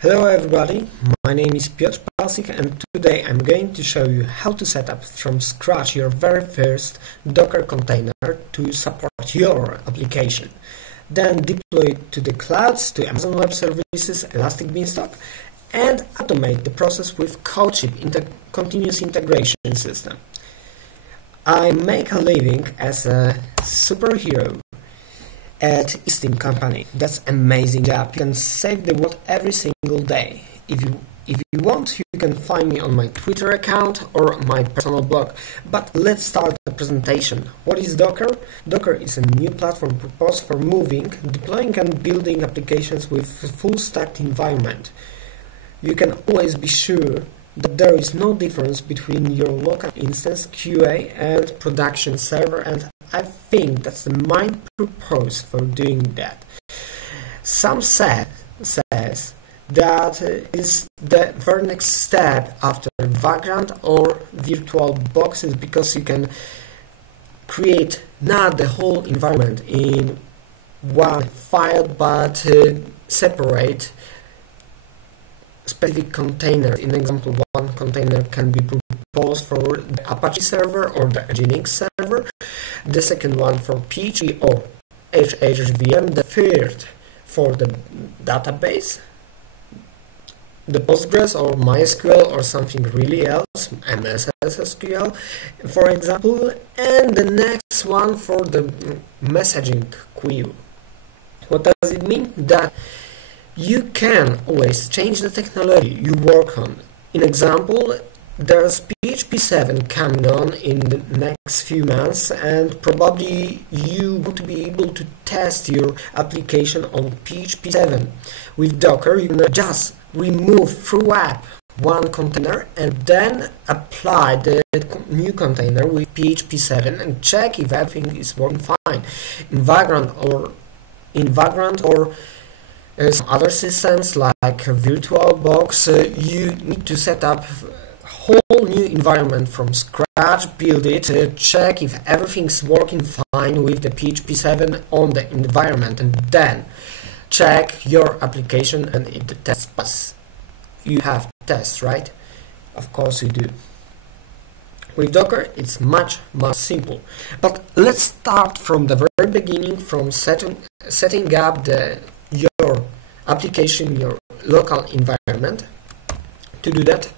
Hello everybody, my name is Piotr Pasik and today I'm going to show you how to set up from scratch your very first Docker container to support your application. Then deploy it to the clouds, to Amazon Web Services, Elastic Beanstalk, and automate the process with Codeship continuous integration system. I make a living as a superhero at Steam company. That's amazing job. You can save the world every single day. If you want, you can find me on my Twitter account or my personal blog. But let's start the presentation. What is Docker? Docker is a new platform proposed for moving, deploying and building applications with a full stack environment. You can always be sure that there is no difference between your local instance, QA, and production server, and I think that's the main purpose for doing that. Some says that is the very next step after Vagrant or virtual boxes, because you can create not the whole environment in one file but separate specific containers. In example, one container can be proposed for the Apache server or the Nginx server, the second one for PHP or HHVM, the third for the database, the Postgres or MySQL or something really else, MS SQL for example, and the next one for the messaging queue. What does it mean? That you can always change the technology you work on. In example, there's PHP 7 coming on in the next few months, and probably you want to be able to test your application on PHP 7. With Docker, you can just remove through app one container and then apply the new container with PHP 7 and check if everything is working fine. In Vagrant or some other systems like VirtualBox, you need to set up a whole new environment from scratch, build it, check if everything's working fine with the PHP 7 on the environment, and then check your application and if the tests pass. You have tests, right? Of course you do. With Docker, it's much simple. But let's start from the very beginning, from setting up your application, your local environment. To do that,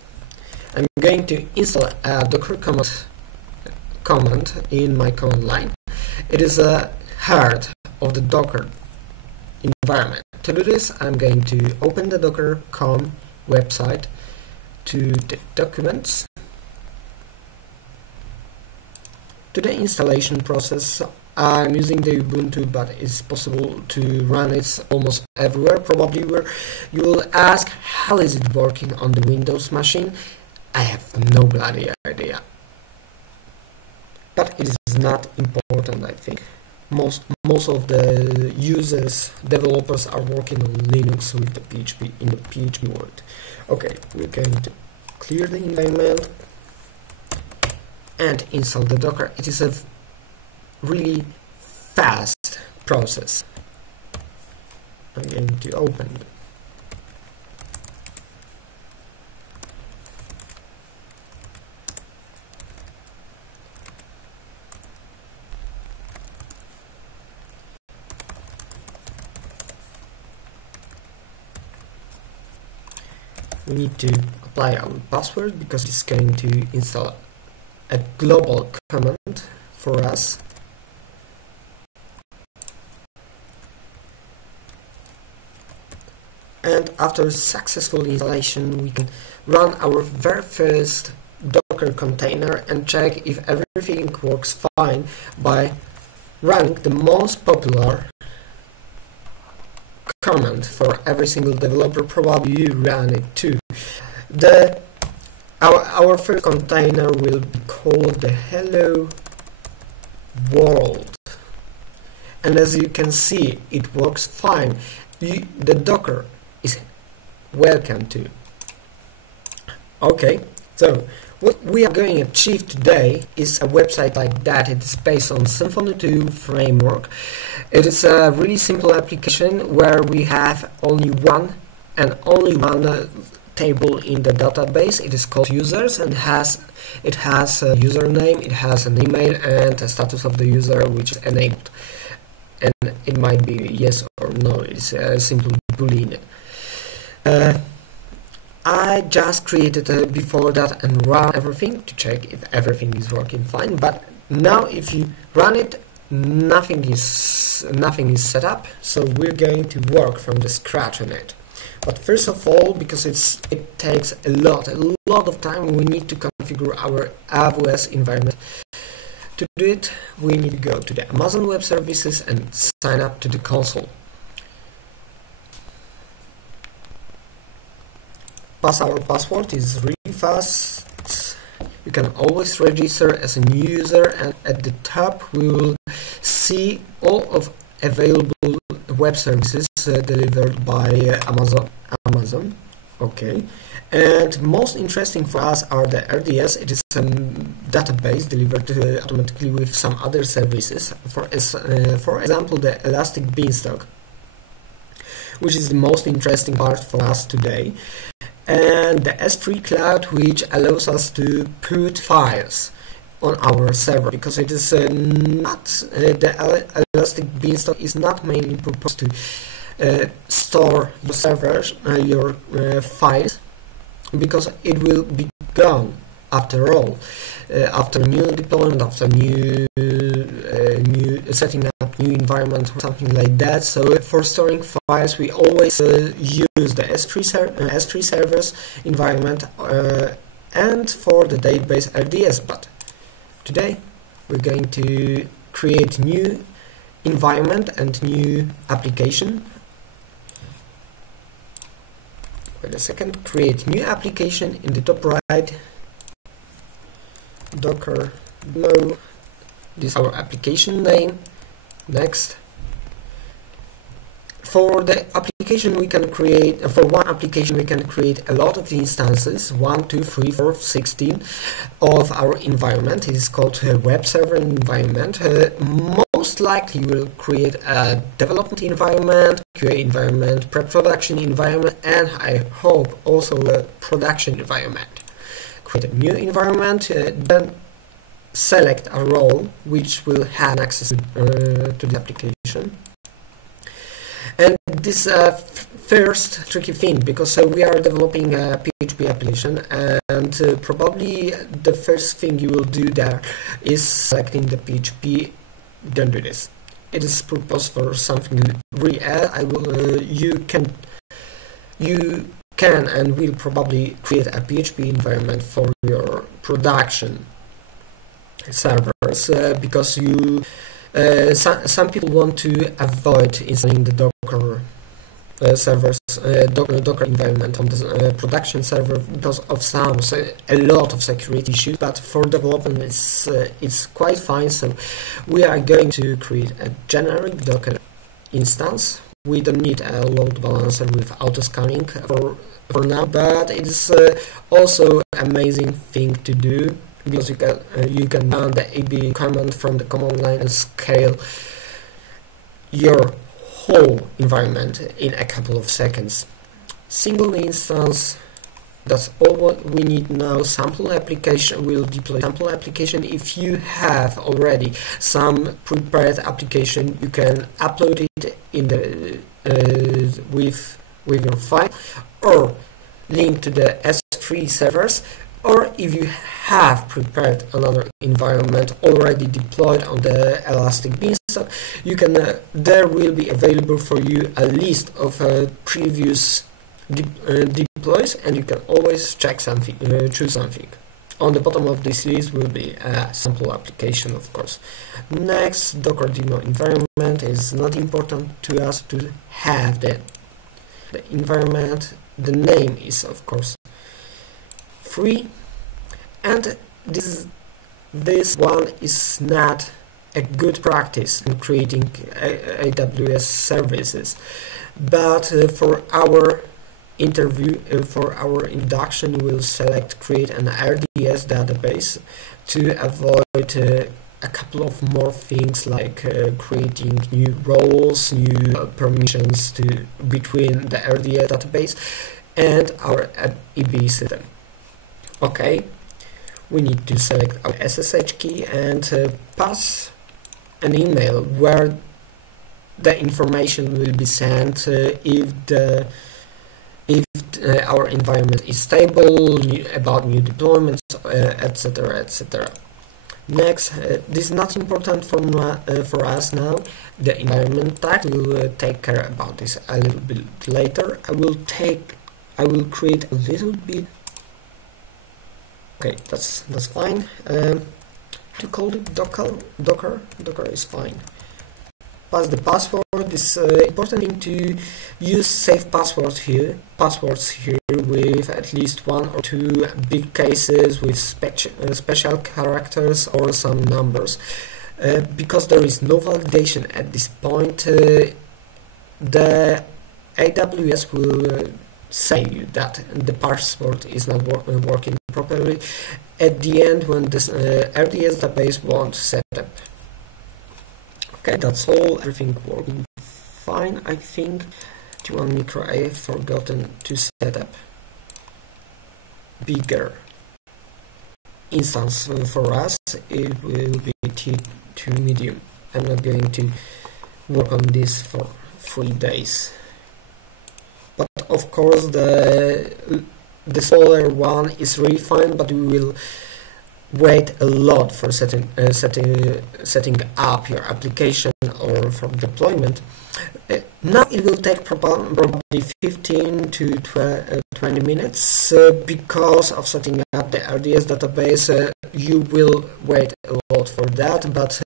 I'm going to install a Docker command in my command line. It is a heart of the Docker environment. To do this, I'm going to open the docker.com website, to the documents, to the installation process. I'm using the Ubuntu, but it's possible to run it almost everywhere. Probably where you will ask, how is it working on the Windows machine? I have no bloody idea. But it is not important, I think. Most of the users, developers are working on Linux with the PHP, in the PHP world. Okay, we're going to clear the environment and install the Docker. It is a really fast process. I'm going to open it. We need to apply our password because it's going to install a global command for us. And after successful installation, we can run our very first Docker container and check if everything works fine by running the most popular command for every single developer. Probably you run it too. Our first container will be called the Hello World, and as you can see, it works fine. The Docker is welcome to. Okay, so what we are going to achieve today is a website like that. It is based on Symfony 2 framework. It is a really simple application where we have only one and only one table in the database. It is called users, and it has a username, it has an email, and a status of the user which is enabled. And it might be yes or no. It's a simple boolean. I just created before that and run everything to check if everything is working fine. But now, if you run it, nothing is set up. So we're going to work from the scratch on it. But first of all, because it takes a lot of time, we need to configure our AWS environment. To do it, we need to go to the Amazon Web Services and sign up to the console. Our password is really fast. You can always register as a new user, and at the top we will see all of available web services delivered by Amazon. Okay. And most interesting for us are the RDS. It is a database delivered automatically with some other services. For example, the Elastic Beanstalk, which is the most interesting part for us today. And the S3 Cloud, which allows us to put files on our server, because it is not the Elastic Beanstalk is not mainly proposed to store your servers, your files, because it will be gone after all, after new deployment, after new setting up new environment or something like that. So for storing files, we always use the S3 servers environment, and for the database RDS. But today we're going to create new environment and new application. Wait a second. Create new application. In the top right, Docker demo. This is our application name. Next. For the application we can create, for one application we can create a lot of instances, 1, 2, 3, 4, 16 of our environment. It is called a web server environment. Most likely we'll create a development environment, QA environment, pre-production environment, and I hope also a production environment. Create a new environment, then select a role which will have access to the application. And this first tricky thing, because we are developing a PHP application, and probably the first thing you will do there is selecting the PHP. Don't do this. It is proposed for something really you can and will probably create a PHP environment for your production servers, because you some people want to avoid installing the Docker servers, Docker environment on the production server because of a lot of security issues. But for development, it's quite fine. So we are going to create a generic Docker instance. We don't need a load balancer with auto scanning for now, but it is also amazing thing to do, because you can run the AB command from the command line and scale your whole environment in a couple of seconds. Single instance, that's all what we need now. Sample application, will deploy sample application. If you have already some prepared application, you can upload it in the with your file, or link to the S3 servers. Or if you have prepared another environment already deployed on the Elastic Beanstalk, you can there will be available for you a list of previous deploys, and you can always check something, choose something. On the bottom of this list will be a sample application, of course. Next, Docker demo environment is not important to us to have the environment. The name is, of course, free, and this one is not a good practice in creating AWS services, but for our interview, for our induction, we'll select create an RDS database to avoid a couple of more things like creating new roles, new permissions between the RDS database and our EB system. Okay, we need to select our SSH key and pass an email where the information will be sent if our environment is stable, about new deployments, etc., etc. Next, this is not important for us now. The environment tag will take care about this a little bit later. I will create a little bit. Okay, that's fine. To call it Docker is fine. Pass the password. It's important thing to use safe passwords here with at least one or two big cases with special characters or some numbers. Because there is no validation at this point, the AWS will say that the password is not working properly at the end when this RDS database won't set up. Okay, that's all. Everything working fine, I think. To one micro, I have forgotten to set up bigger instance for us. It will be T2 medium. I'm not going to work on this for 3 days. But of course, the smaller one is really fine, but we will wait a lot for setting up your application or for deployment. Now it will take probably 15 to 20 minutes because of setting up the RDS database. You will wait a lot for that, but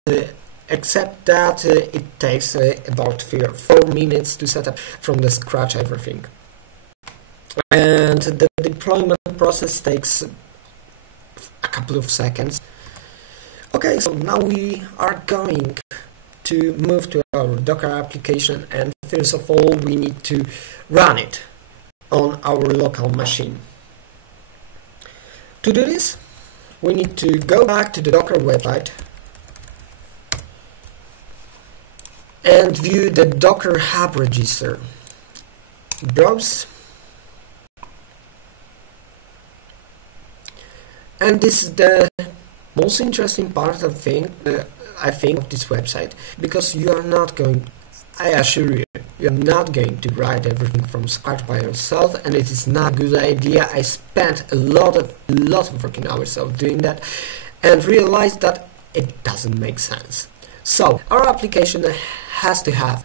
except that it takes about 4 minutes to set up from the scratch everything. And the deployment process takes a couple of seconds. Okay, so now we are going to move to our Docker application, and first of all we need to run it on our local machine. To do this, we need to go back to the Docker website and view the Docker Hub register. Browse. And this is the most interesting part of I think of this website, because you are not going, I assure you, you are not going to write everything from scratch by yourself, and it is not a good idea. I spent a lot of working hours of doing that and realized that it doesn't make sense. So our application has to have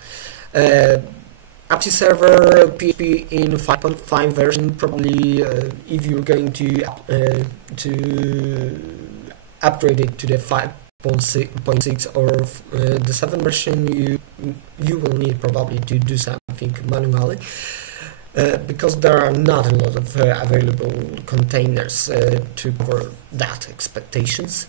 API server, PHP in 5.5 version, probably if you're going to upgrade it to the 5.6 or the 7 version, you will need probably to do something manually because there are not a lot of available containers to cover that expectations.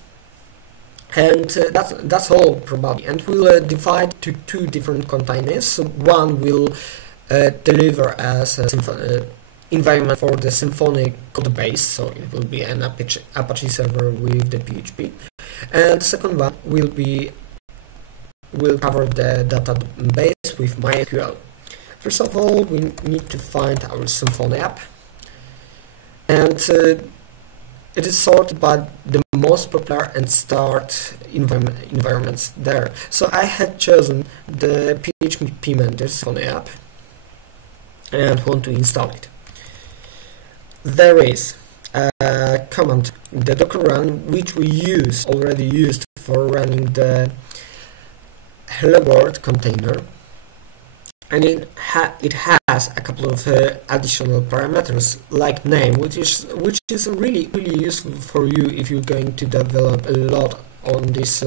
And that's all probably, and we'll divide to 2 different containers. One will deliver as a environment for the Symfony code base, so it will be an Apache server with the PHP, and the second one will cover the database with MySQL. First of all, we need to find our Symfony app, and it is sorted by the most popular and start environments there. So I had chosen the PHP Mentor Symfony app and want to install it. There is a command, the docker run, which we already used for running the hello world container, and it has a couple of additional parameters like name, which is really useful for you if you're going to develop a lot on this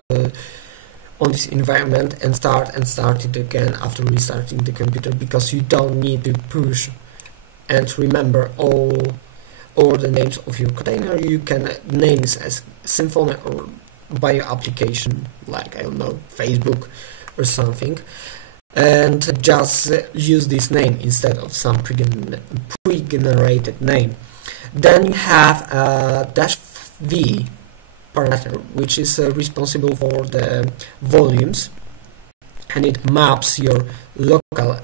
environment and start it again after restarting the computer, because you don't need to push and remember all the names of your container. You can name this as Symfony or by your application, like, I don't know, Facebook or something, and just use this name instead of some pre-generated name. Then you have a -v parameter which is responsible for the volumes, and it maps your local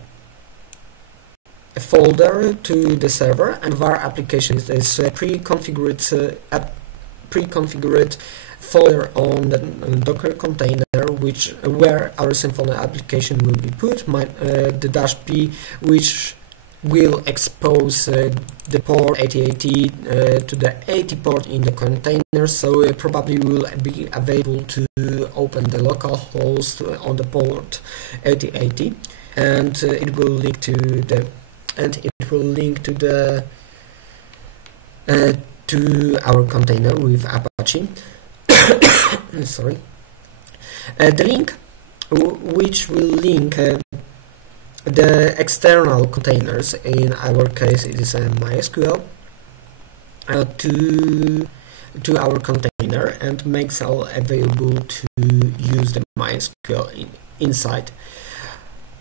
folder to the server, and var application is a pre-configured folder on the Docker container where our Symfony application will be put, the -p, which will expose the port 8080 to the 80 port in the container, so it probably will be available to open the local host on the port 8080, and it will link to the to our container with Apache. Sorry. The link which will link the external containers, in our case it is a MySQL, to our container, and makes all available to use the MySQL inside.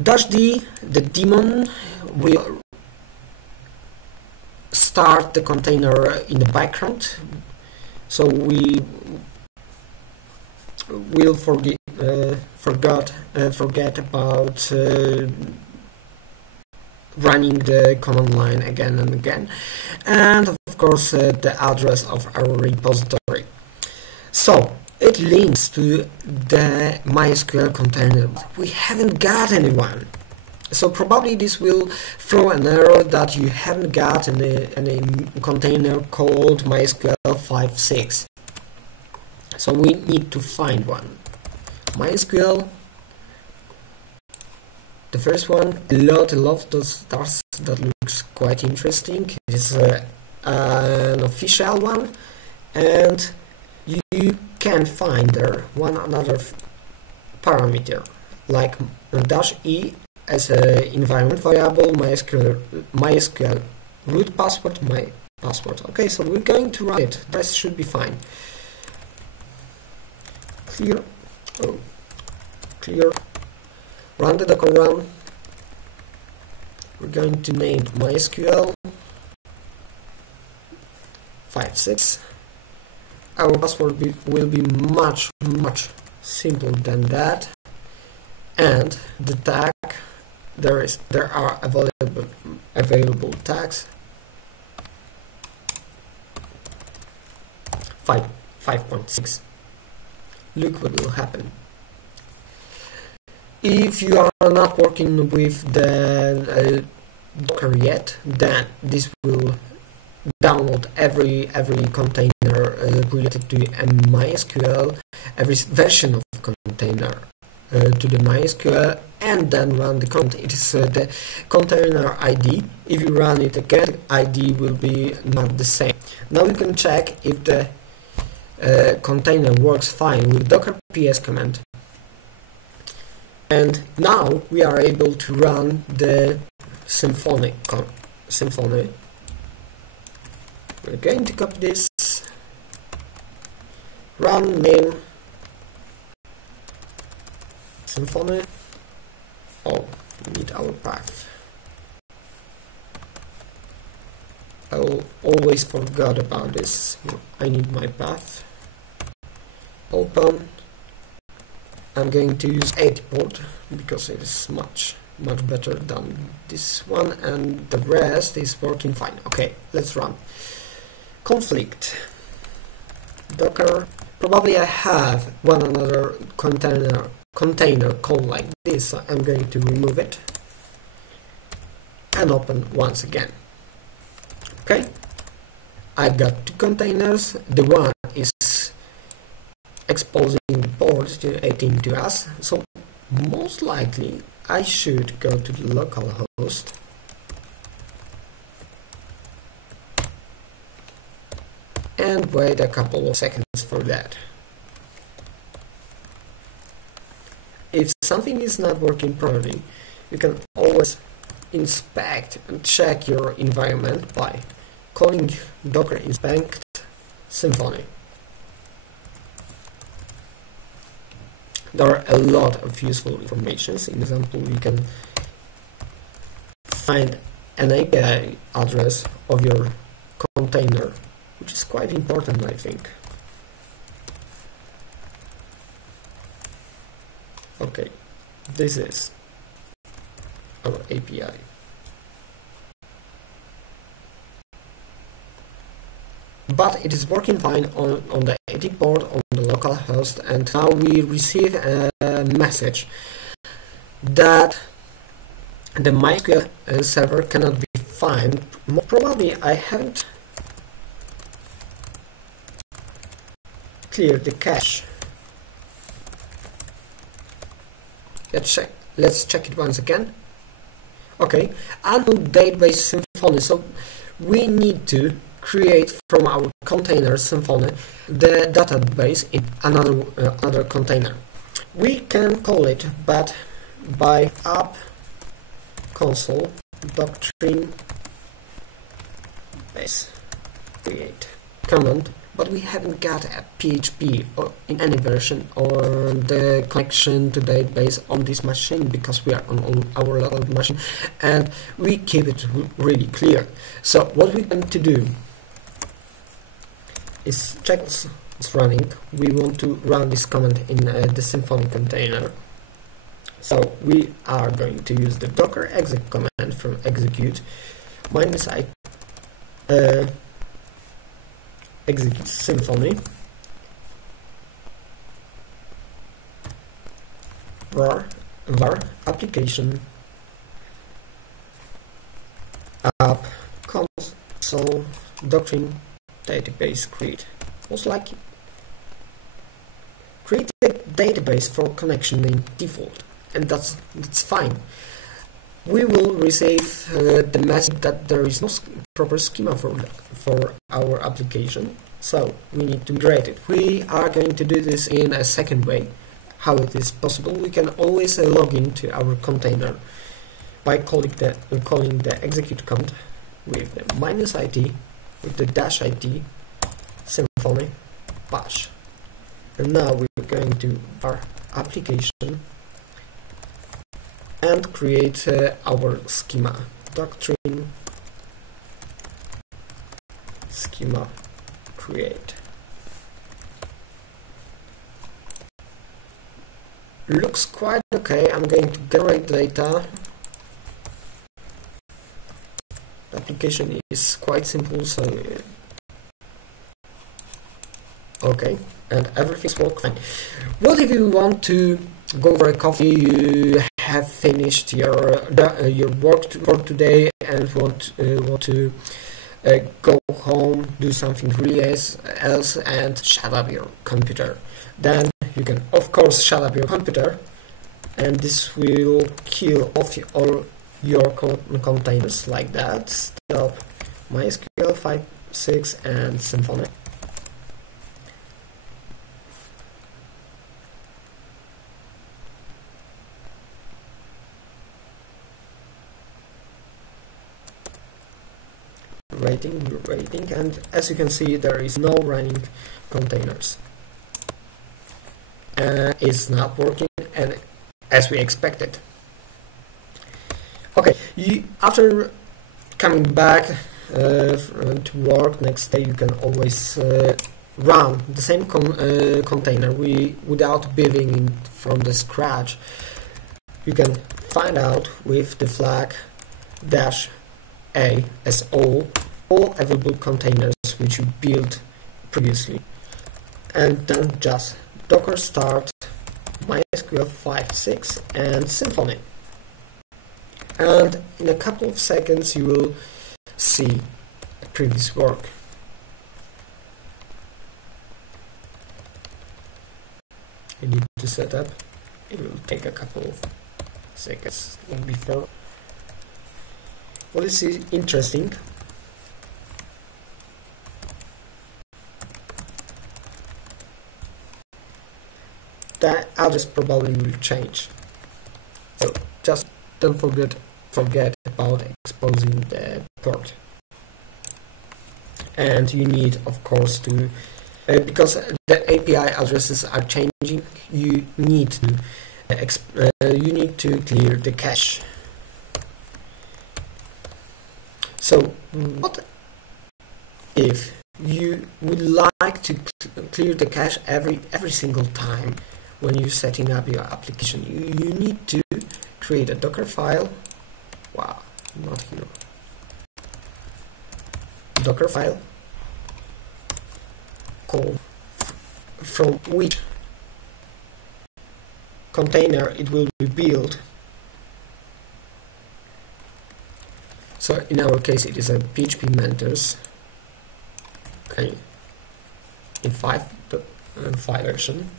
-d, the daemon, will start the container in the background, so we will forget about running the command line again and again, and of course the address of our repository. So it links to the MySQL container. We haven't got anyone, so probably this will throw an error that you haven't got any container called MySQL 5.6. So we need to find one. MySQL, the first one, a lot of those stars, that looks quite interesting. It is an official one, and you can find there one another parameter like -e as an environment variable, MySQL root password, my password. Okay, so we're going to run it. The rest should be fine. Clear. Run the Docker run. We're going to name MySQL 5.6. Our password will be much simpler than that, and the tag, there are available tags. 5.6. Look what will happen. If you are not working with the Docker yet, then this will download every container related to MySQL, every version of container to the MySQL, and then run the container. It is the container ID. If you run it again, ID will be not the same. Now we can check if the container works fine with Docker ps command. And now we are able to run the Symfony. We're going to copy this, run name Symfony. Oh, we need our path. I always forgot about this. I need my path. Open. I'm going to use 80 port because it is much better than this one, and the rest is working fine. Okay, let's run. Conflict. Docker. Probably I have one another container called like this, so I'm going to remove it and open once again. Okay, I've got two containers. The one is exposing the port to 18 to us, so most likely I should go to the local host and wait a couple of seconds for that. If something is not working properly, you can always inspect and check your environment by calling docker inspect Symfony. There are a lot of useful informations. In example, you can find an API address of your container, which is quite important, I think. Okay, this is our API. But it is working fine on the 80 port on the local host, and now we receive a message that the MySQL server cannot be found. Probably I haven't cleared the cache. Let's check it once again. Okay, unknown database Symfony. So we need to create from our container Symfony the database in another container. We can call it, but by app console doctrine base create command, but we haven't got a PHP or in any version or the connection to database on this machine, because we are on our local machine and we keep it really clear. So what we're going to do is check it's running. We want to run this command in the Symfony container. So we are going to use the docker exec command from execute -i execute Symfony var application app console doctrine database create. Most likely create a database for connection name default, and that's fine. We will receive the message that there is no proper schema for our application, so we need to migrate it. We are going to do this in a second way. How it is possible? We can always log into our container by calling the execute command with the -it, with the -it, Symfony bash. And now we're going to our application and create our schema doctrine schema create. Looks quite okay. I'm going to generate data. The application is quite simple, so okay, and everything's working fine. What if you want to go for a coffee? You have finished your work for today and want to go home, do something really else, and shut up your computer. Then you can, of course, shut up your computer, and this will kill off all your containers like that. Stop MySQL 5.6 and Symfony. Waiting, and as you can see, there is no running containers. It's not working, and as we expected. Okay, after coming back to work next day, you can always run the same container without building it from the scratch. You can find out with the flag -a as all available containers which you built previously, and then just docker start MySQL 5.6 and Symfony, and in a couple of seconds you will see previous work. You need to set up. It will take a couple of seconds before. What is interesting, the address probably will change, so just don't forget about exposing the port. And you need, of course, to because the API addresses are changing, you need to clear the cache. So what if you would like to clear the cache every single time when you're setting up your application. You need to create a Docker file. Wow, not here. Docker file called from which container it will be built. So in our case it is a PHP Mentors in 5 version.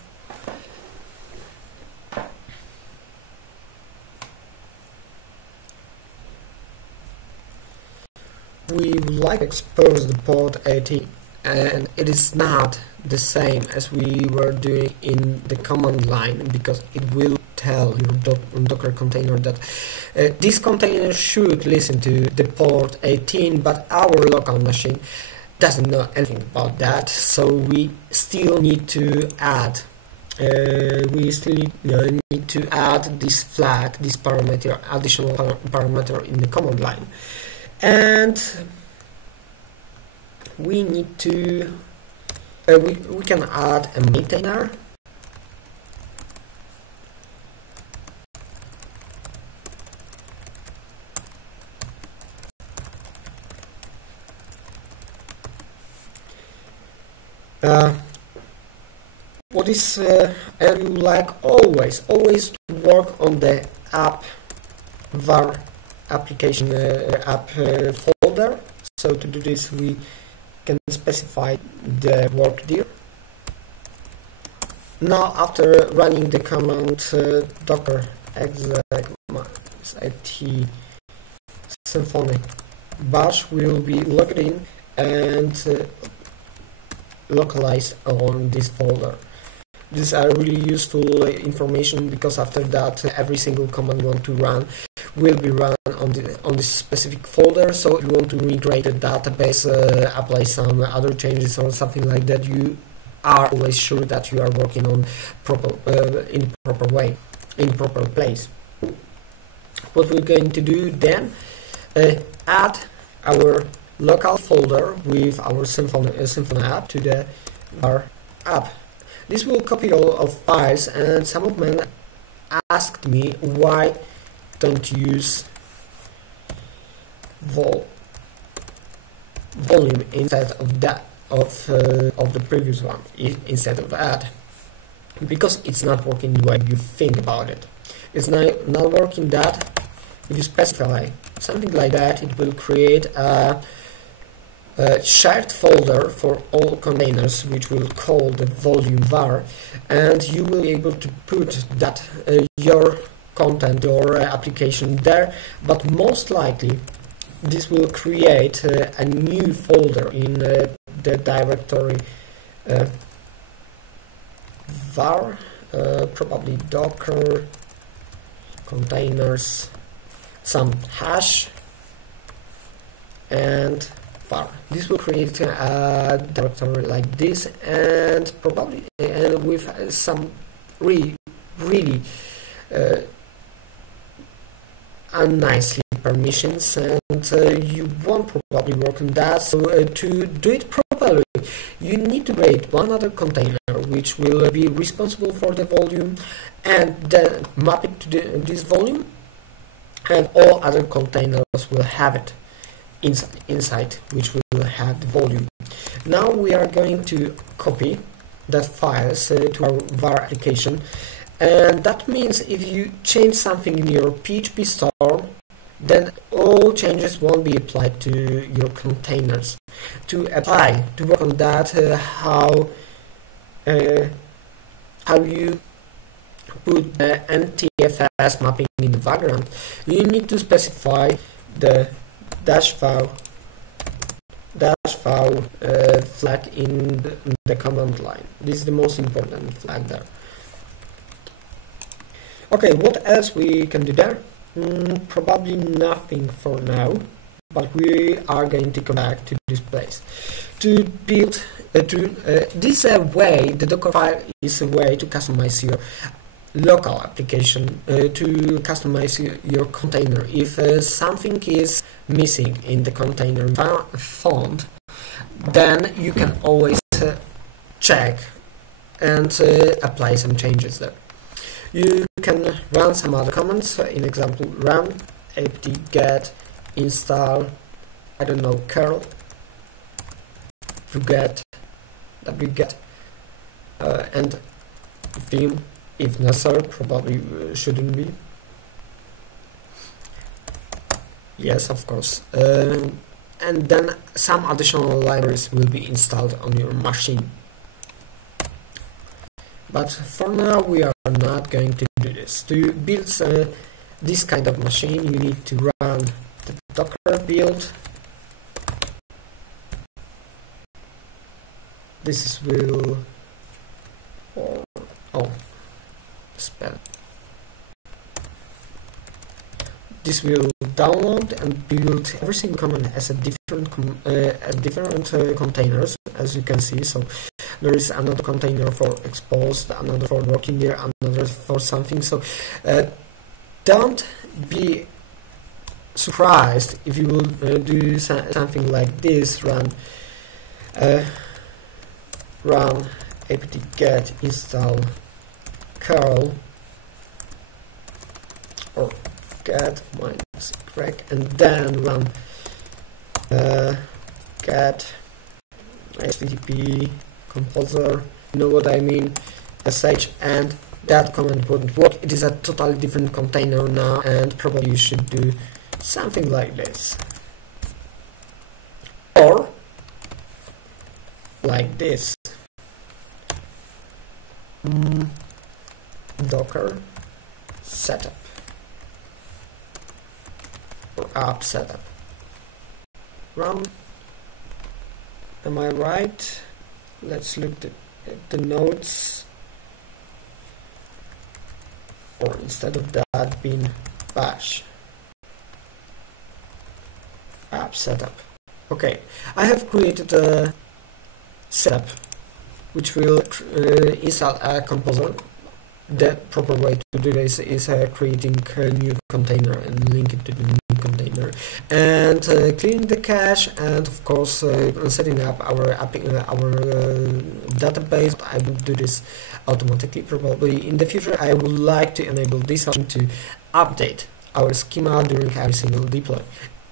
We would like to expose the port 80, and it is not the same as we were doing in the command line, because it will tell your Docker container that this container should listen to the port 18, but our local machine doesn't know anything about that, so we still need to add this flag, this parameter, additional parameter in the command line. And we need to we can add a maintainer. What is and you like always work on the app var application app folder. So to do this, we can specify the work there. Now, after running the command docker exec -it Symfony bash will be logged in and localized on this folder. These are really useful information, because after that every single command you want to run will be run on this specific folder. So if you want to migrate the database, apply some other changes or something like that, you are always sure that you are working on in proper way, in proper place. What we're going to do then, add our local folder with our Symfony app to our app. This will copy all of files, and some of them asked me why don't use volume instead of that of the previous one, instead of add, because it's not working the way you think about it. It's not working that if you specify something like that, it will create a shared folder for all containers, which will call the volume var, and you will be able to put that your content or application there. But most likely this will create a new folder in the directory var, probably docker containers, some hash, and var. This will create a directory like this, and probably with some really unnicely permissions, and you won't probably work on that. So to do it properly, you need to create one other container which will be responsible for the volume, and then map it to this volume, and all other containers will have it inside, which will have the volume. Now we are going to copy that files to our var application, and that means if you change something in your PHP store, then all changes won't be applied to your containers. To work on that, how you put the NTFS mapping in the background, you need to specify the -v flag in the command line. This is the most important flag there. Okay, what else we can do there? Probably nothing for now, but we are going to come back to this place to build this way. The Docker file is a way to customize your local application, to customize your container. If something is missing in the container found, then you can always check and apply some changes there. You can run some other commands, in example run apt-get install, I don't know, curl, wget, and vim if necessary, probably shouldn't be. Yes, of course. And then some additional libraries will be installed on your machine. But for now we are not going to do this. To build this kind of machine, you need to run the docker build. This will spell. This will download and build every single command as a different containers, as you can see. So there is another container for exposed, another for working there, another for something. So don't be surprised if you will do something like this: run apt-get install curl or get minus y, and then run get http composer, you know what I mean, sh, and that command wouldn't work. It is a totally different container now, and probably you should do something like this, or like this. Docker setup or app setup. Run. Am I right? Let's look at the nodes. Or instead of that, bin bash app setup. Okay, I have created a setup which will install a composer. The proper way to do this is creating a new container and link it to the new container, and cleaning the cache, and of course setting up our database. I will do this automatically. Probably in the future I would like to enable this option to update our schema during every single deploy.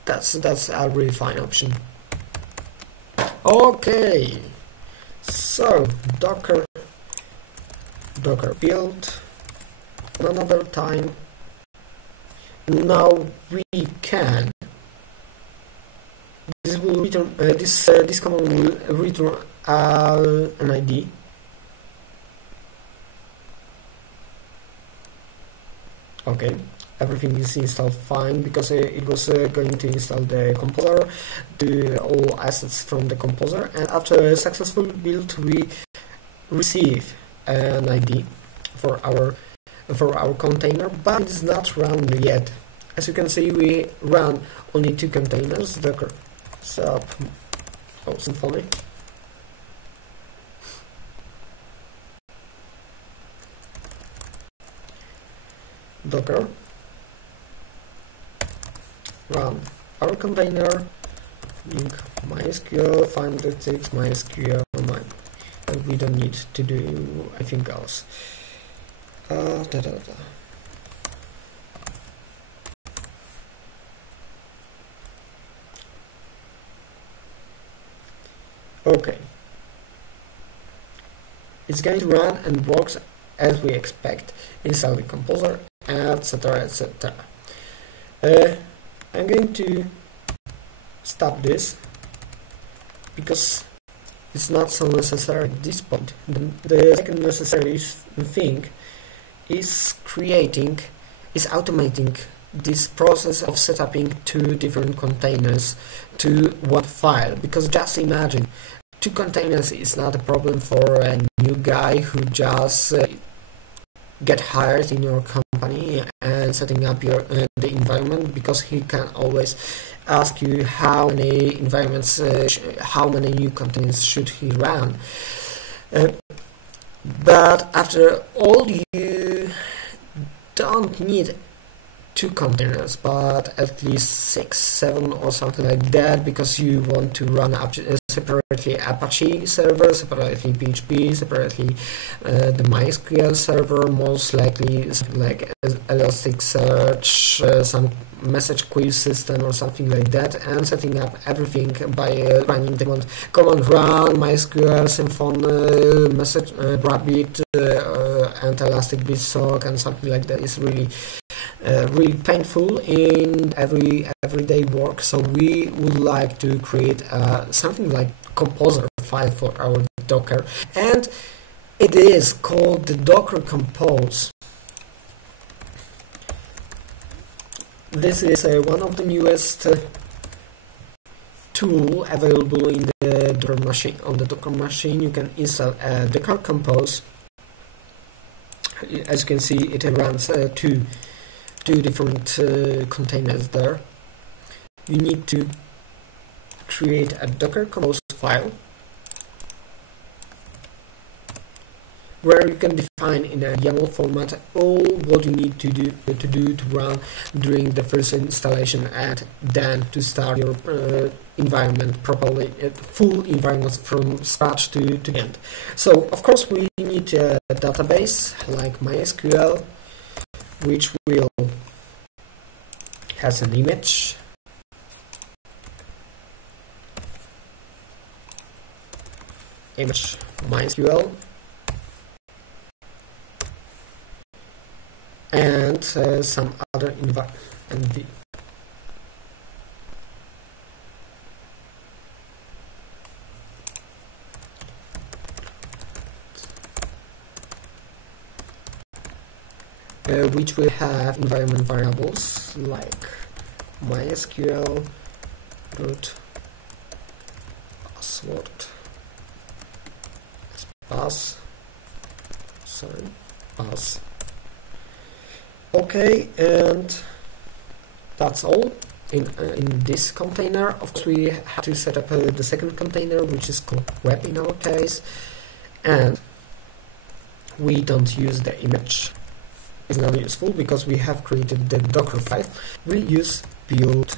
That's a really fine option. Okay, so docker build another time. Now we can. This will return. This command will return an ID. Okay, everything is installed fine because it was going to install the composer, do all assets from the composer, and after a successful build, we receive an ID for our container, but it is not run yet. As you can see, we run only two containers, docker Symfony, docker run our container, link MySQL, 506 MySQL, and we don't need to do anything else. Okay, it's going to run and works as we expect. Install the composer, etc., etc. I'm going to stop this because it's not so necessary at this point. The second necessary thing is automating this process of setting two different containers to one file, because just imagine, two containers is not a problem for a new guy who just get hired in your company and setting up your the environment, because he can always ask you how many environments, how many new containers should he run. But after all, you don't need 2 containers, but at least 6, 7 or something like that, because you want to run separately Apache server, separately PHP, separately the MySQL server, most likely something like Elasticsearch, some message queue system or something like that, and setting up everything by running the command run MySQL, Symfony, message Rabbit, and Elastic Beanstalk, and something like that is really painful in everyday work. So we would like to create something like composer file for our Docker, and it is called the Docker Compose. This is one of the newest tool available in the Docker machine. On the Docker machine, you can install Docker Compose. As you can see, it runs two different containers there. You need to create a Docker Compose file where you can define in a YAML format all what you need to do to run during the first installation, and then to start your environment properly, full environment from scratch to the end. So of course we need a database like MySQL, which will has an image, MySQL, and some other environment. Which will have environment variables like MySQL, root, password, pass. Okay, and that's all in this container. Of course, we have to set up the second container, which is called web in our case, and we don't use the image. It's not useful because we have created the Docker file. We use build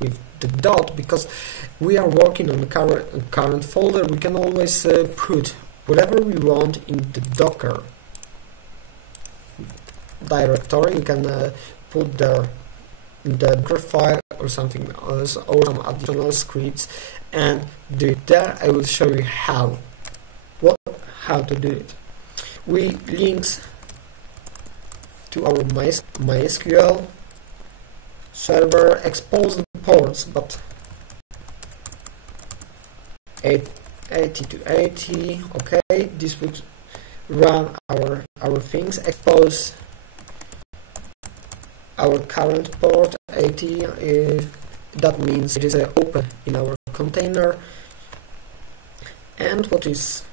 with the dot because we are working on the current folder. We can always put whatever we want in the Docker directory. You can put there the Docker file or something else, or some additional scripts, and do it there. I will show you how to do it. We links to our MySQL server, expose the ports, but 80 to 80. Okay, this would run our things. Expose our current port 80. That means it is open in our container. And what is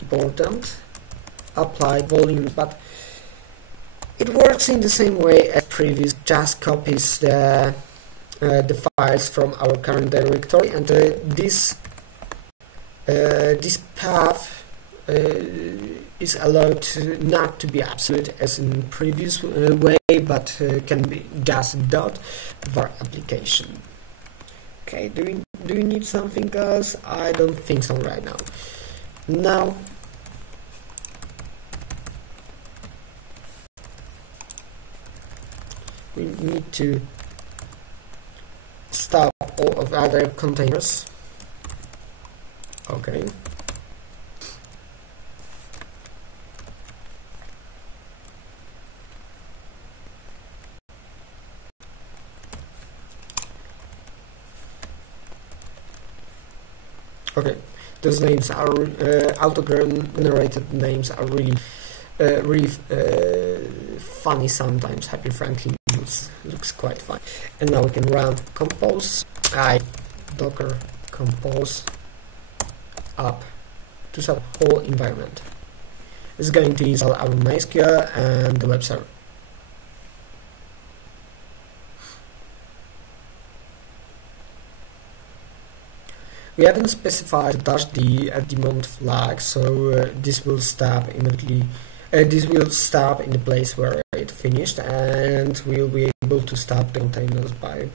important, apply volumes, but it works in the same way as previous, just copies the files from our current directory, and this path is allowed not to be absolute as in previous way, but can be just dot var application. Okay, do we need something else? I don't think so right now. Now we need to stop all of other containers. Okay. Okay, those names are auto-generated names are really funny sometimes. Happy Franklin looks quite fun. And now we can run compose docker compose up to some whole environment. It's going to install our MySQL and the web server. We haven't specified -d at the moment flag, so this will stop immediately. This will stop in the place where it finished, and we'll be able to stop the containers by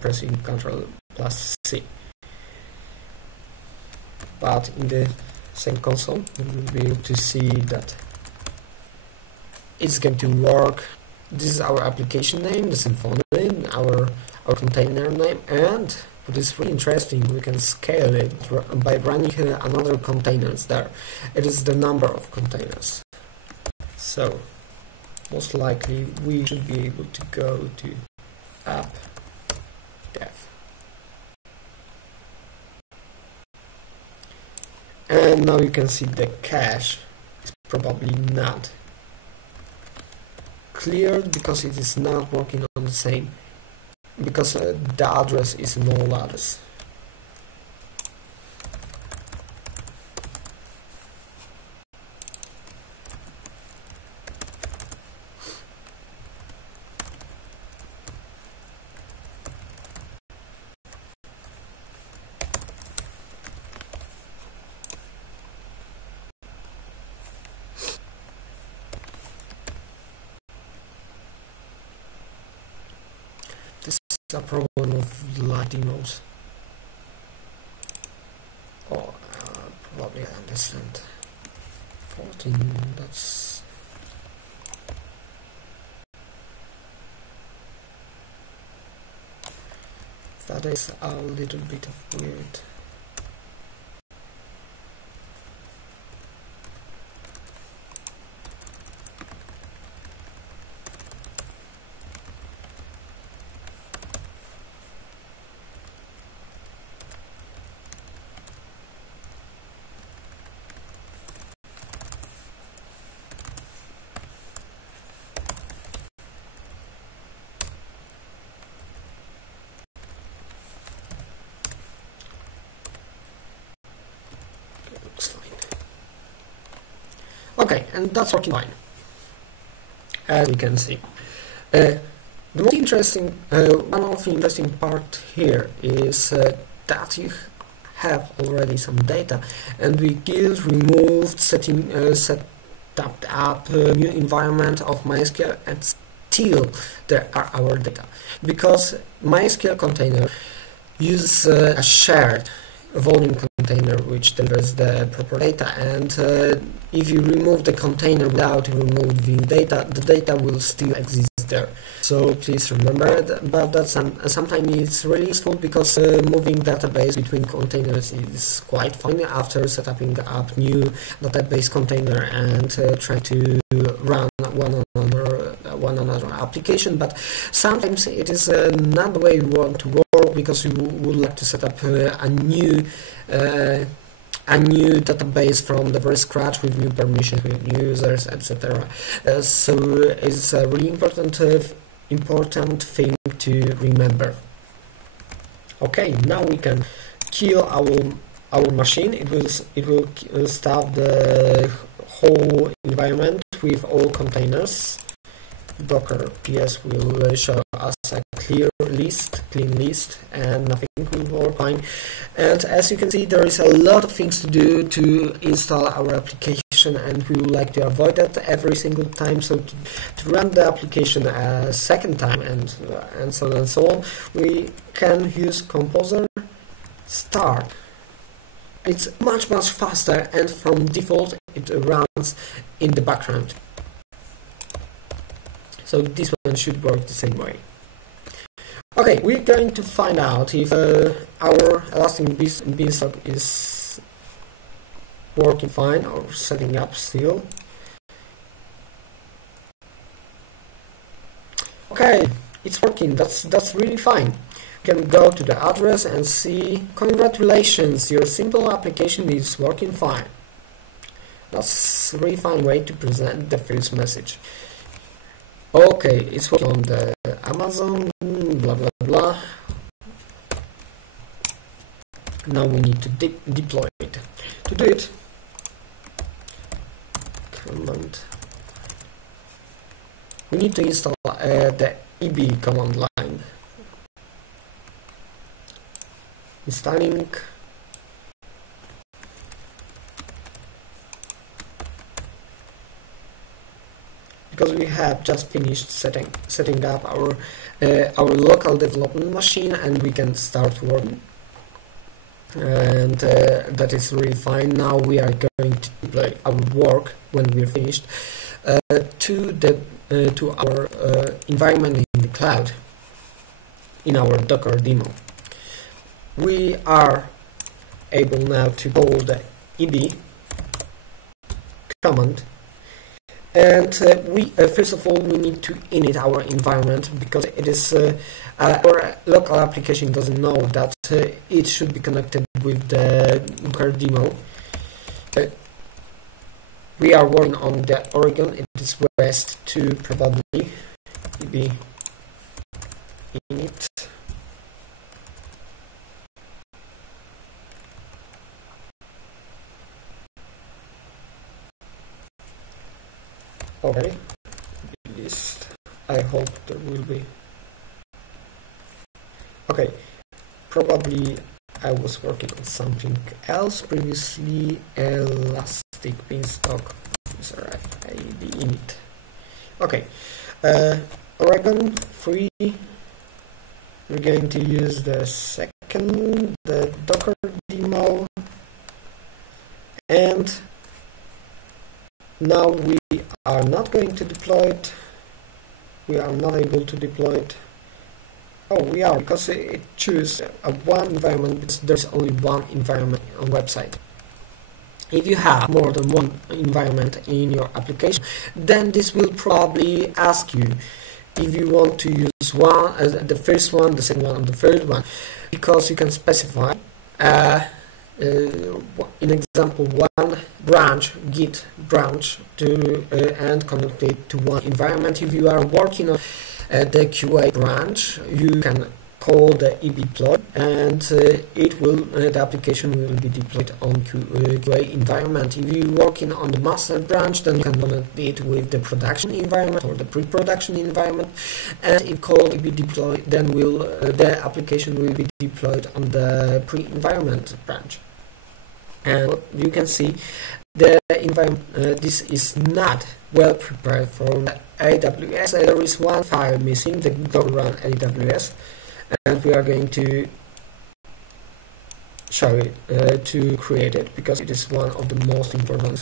pressing Ctrl+C. But in the same console, we will be able to see that it's going to work. This is our application name, the Symfony, our container name, and what is really interesting, we can scale it by running another containers there. It is the number of containers. So most likely we should be able to go to app dev. And now you can see the cache is probably not cleared because it is not working on the same, because the address is an old address. This is a problem of Latinos. Oh, probably I understand. 14, that is a little bit of weird. Okay, and that's working fine, as you can see. The most interesting, one of the interesting part here is that you have already some data, and we killed, removed, set up a new environment of MySQL, and still there are our data, because MySQL container uses a shared volume container which delivers the proper data, and if you remove the container without removing data, the data will still exist there. So please remember about that. Sometimes it's really useful, because moving database between containers is quite fun after setting up new database container and try to run one another application. But sometimes it is not the way you want to work, because you would like to set up a new database from the very scratch with new permissions, with new users, etc. So it's a really important thing to remember. Okay, now we can kill our machine. It will start the whole environment with all containers. Docker PS will show us a clean list, and nothing will work fine. And as you can see, there is a lot of things to do to install our application, and we would like to avoid that every single time. So to run the application a second time and so on and so on, we can use Composer Start. It's much faster, and from default it runs in the background. So this one should work the same way. Okay, we're going to find out if our Elastic Beanstalk is working fine or setting up still. Okay, it's working. That's really fine. You can go to the address and see, congratulations, your simple application is working fine. That's a really fine way to present the first message. Okay, it's working on the Amazon, blah blah blah. Now we need to deploy it. To do it, command. We need to install the EB command line. Installing. because we have just finished setting up our local development machine, and we can start working. And that is really fine. Now we are going to deploy our work when we're finished to our environment in the cloud in our Docker demo. We are able now to call the EB command, and we first of all we need to init our environment, because it is our local application doesn't know that it should be connected with the Docker demo. We are working on the Oregon. It is west to probably EB init. Okay, list. I hope there will be. Okay, probably I was working on something else previously. Elastic beanstalk user ID init. Okay, Oregon free. We're going to use the second, the Docker demo, and now we are not going to deploy it. We are not able to deploy it. Oh, we are, because it chooses one environment, because there's only one environment on website. If you have more than one environment in your application, then this will probably ask you if you want to use one, the first one, the second one, and the third one, because you can specify in example one branch, git branch, to and connect it to one environment. If you are working on the QA branch, you can call the EB deploy, and it will the application will be deployed on QA environment. If you're working on the master branch, then you can connect it with the production environment or the pre-production environment, and if called EB deploy, then the application will be deployed on the pre-environment branch. And you can see the environment. This is not well prepared for the AWS. There is one file missing, the Docker run AWS, and we are going to show it to create it, because it is one of the most important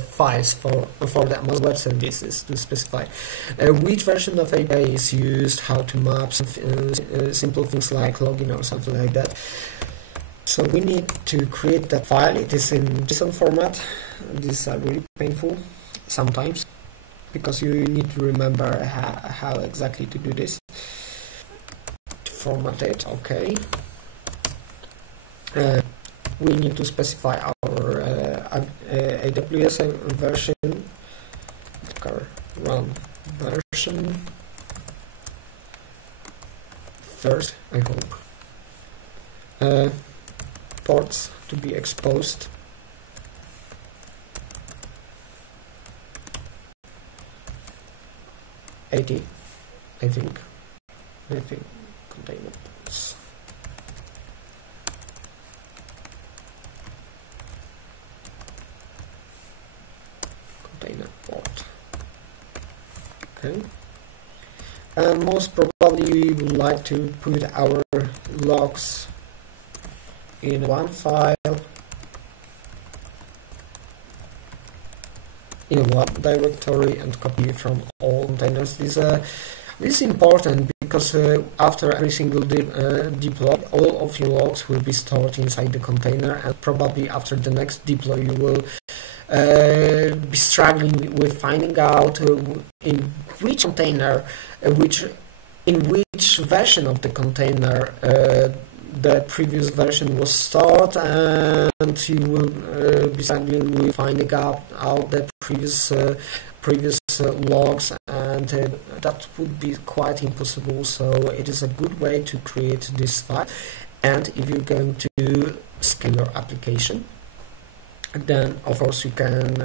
files for the Amazon Web Services, to specify which version of API is used, how to map simple things like login or something like that. So we need to create that file. It is in JSON format. These are really painful sometimes, because you need to remember how exactly to do this. To format it, okay. We need to specify our AWS version, Docker run version first, I hope. Ports to be exposed. I think container ports. Container port. Okay. And most probably we would like to put our logs in one file, in one directory, and copy from all containers. This is important, because after every single deploy, all of your logs will be stored inside the container, and probably after the next deploy you will be struggling with finding out in which container, in which version of the container the previous version was stored, and you will be struggling with finding out the previous logs, and that would be quite impossible. So it is a good way to create this file. And if you're going to scale your application, then of course you can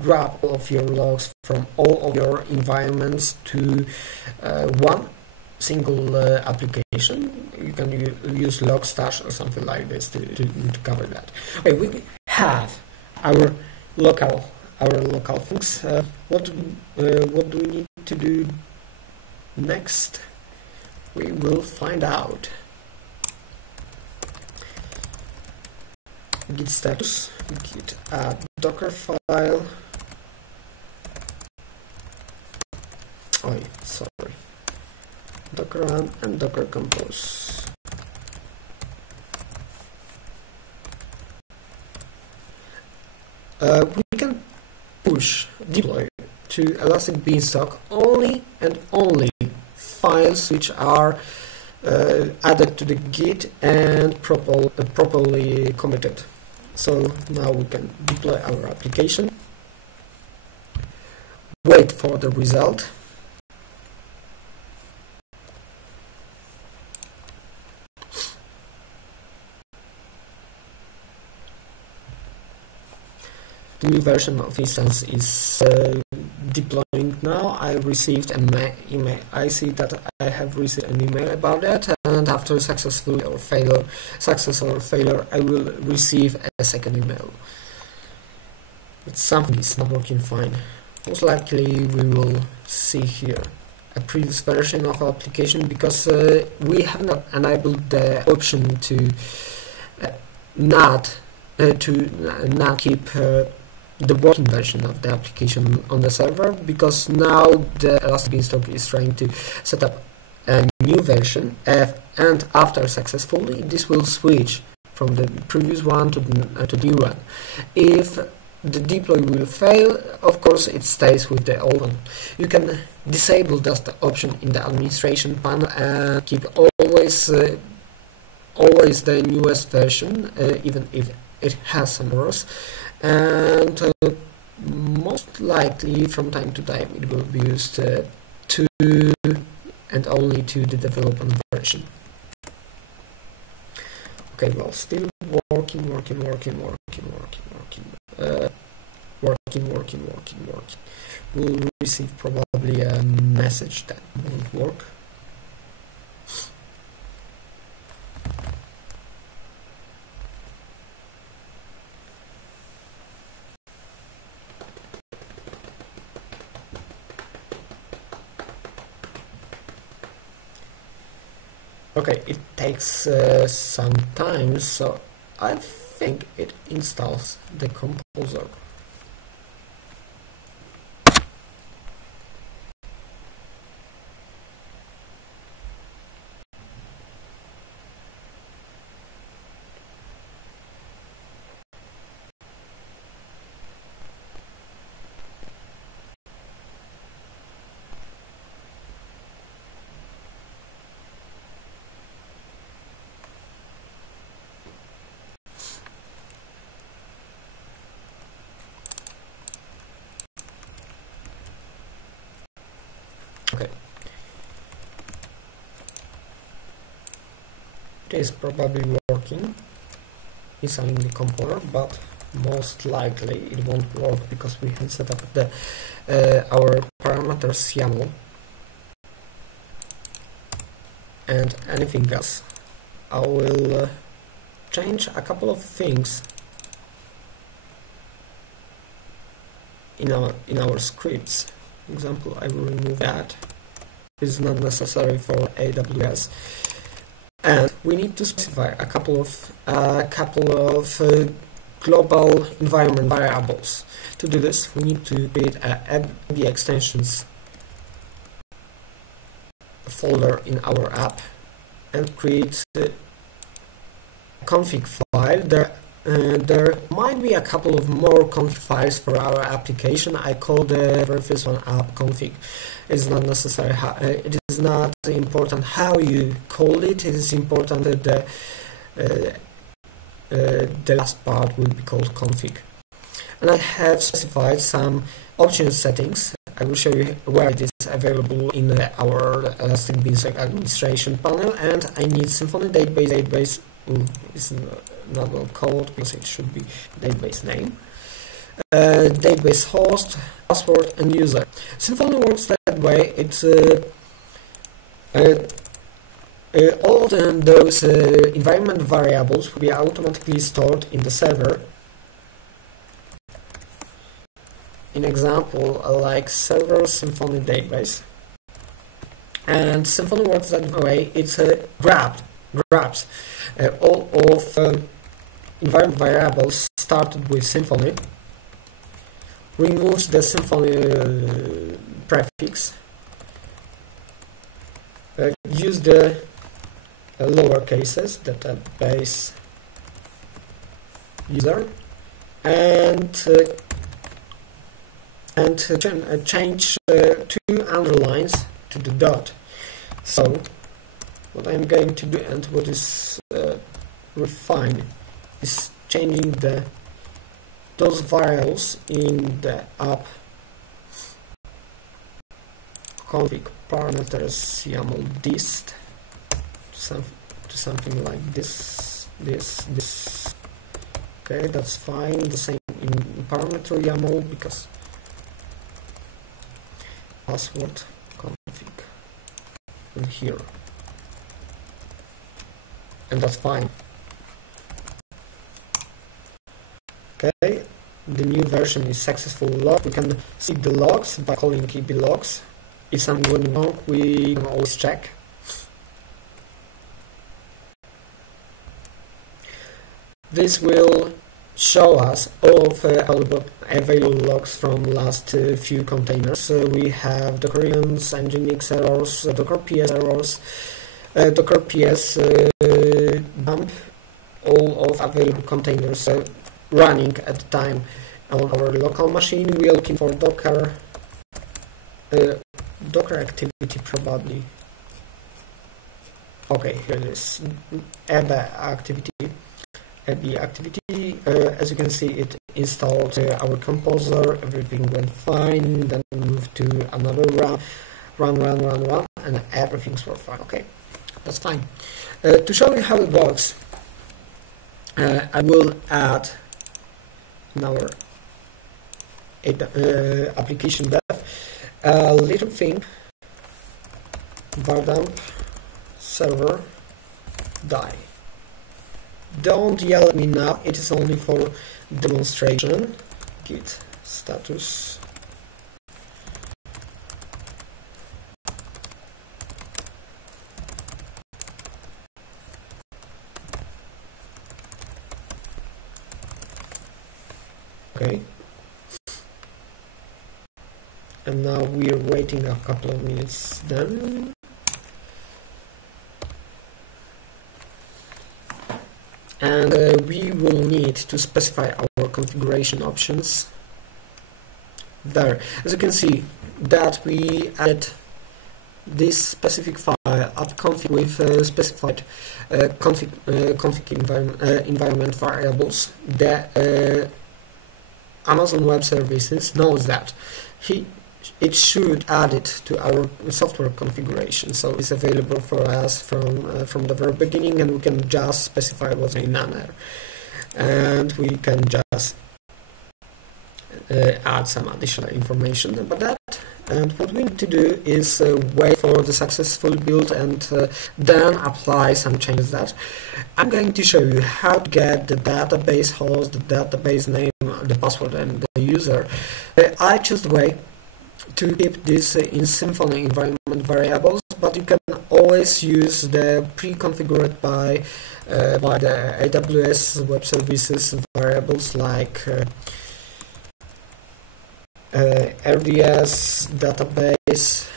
grab all of your logs from all of your environments to one single application. You can use Logstash or something like this to cover that. Okay, we have our local our local things. What do we need to do next? We will find out. Git status, git add docker file. Oh, sorry. Docker run and docker compose. We can push deploy to Elastic Beanstalk only and only files which are added to the Git and properly committed. So now we can deploy our application, wait for the result. The new version of instance is deploying now. I received an email. I see that I have received an email about that, and after success or failure, I will receive a second email. But something is not working fine. Most likely we will see here a previous version of our application, because we have not enabled the option to not keep the working version of the application on the server, because now the Elastic Beanstalk is trying to set up a new version, and after successfully, this will switch from the previous one to the new one. If the deploy will fail, of course it stays with the old one. You can disable that option in the administration panel and keep always the newest version, even if it has some errors, and most likely from time to time it will be used to and only to the development version. Okay, well, still working. We'll receive probably a message that won't work. Okay, it takes some time, so I think it installs the composer. Okay. It is probably working, installing the compiler, but most likely it won't work because we have set up the our parameters YAML and anything else. I will change a couple of things in our scripts. For example, I will remove that. It's not necessary for AWS, and we need to specify a couple of global environment variables. To do this, we need to create a the extensions folder in our app and create a config file. There might be a couple of more config files for our application. I call the very first one app config. It's not necessary. It is not important how you call it. It is important that the last part will be called config. And I have specified some option settings. I will show you where it is available in our Elastic Beanstalk administration panel. And I need Symfony database. It's not well called because it should be database name, database host, password, and user. Symfony works that way. It's all of those environment variables will be automatically stored in the server, in example like server Symfony database. And Symfony works that way. It's grabs all of environment variables started with Symfony, removes the Symfony prefix, use the lower cases, database user, and change two underlines to the dot. So what I'm going to do, and what is refined, is changing those variables in the app config parameters YAML dist to something like this. Okay, that's fine. The same in parameter YAML, because password config in here, and that's fine. Okay, the new version is successful log. We can see the logs by calling EB logs. If something went wrong, we can always check. This will show us all of available logs from last few containers. So we have Docker events, Nginx errors, Docker PS errors, Docker PS dump, all of available containers running at the time on our local machine. We are looking for Docker activity probably. Okay, here it is. EB activity. As you can see, it installed our composer. Everything went fine. Then we moved to another run, and everything's worked fine. Okay, that's fine. To show you how it works, I will add in our application dev a little thing, var dump server die. Don't yell at me now, it is only for demonstration. Git status okay, and now we are waiting a couple of minutes then. And we will need to specify our configuration options there. As you can see, that we added this specific file appconfig with specified config environment variables. The Amazon Web Services knows that it should add it to our software configuration, so it's available for us from the very beginning, and we can just specify what's in there, and we can just add some additional information about that. And what we need to do is wait for the successful build and then apply some changes. That I'm going to show you how to get the database host, the database name, the password, and the user. I choose the way to keep this in Symfony environment variables, but you can always use the pre-configured by the AWS Web Services variables like RDS database,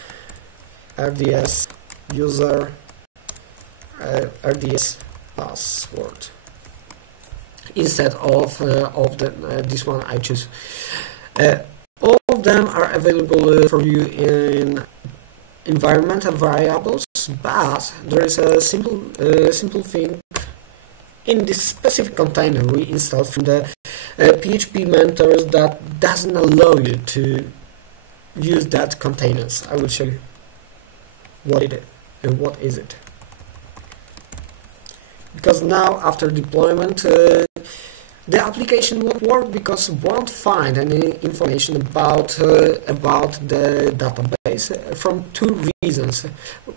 RDS user, RDS password, instead of this one I choose. All of them are available for you in environmental variables, but there is a simple thing in this specific container we installed from the PHP mentors that doesn't allow you to use that containers. I will show you what it is and what is it. Because now after deployment, the application won't work because it won't find any information about the database. case from two reasons.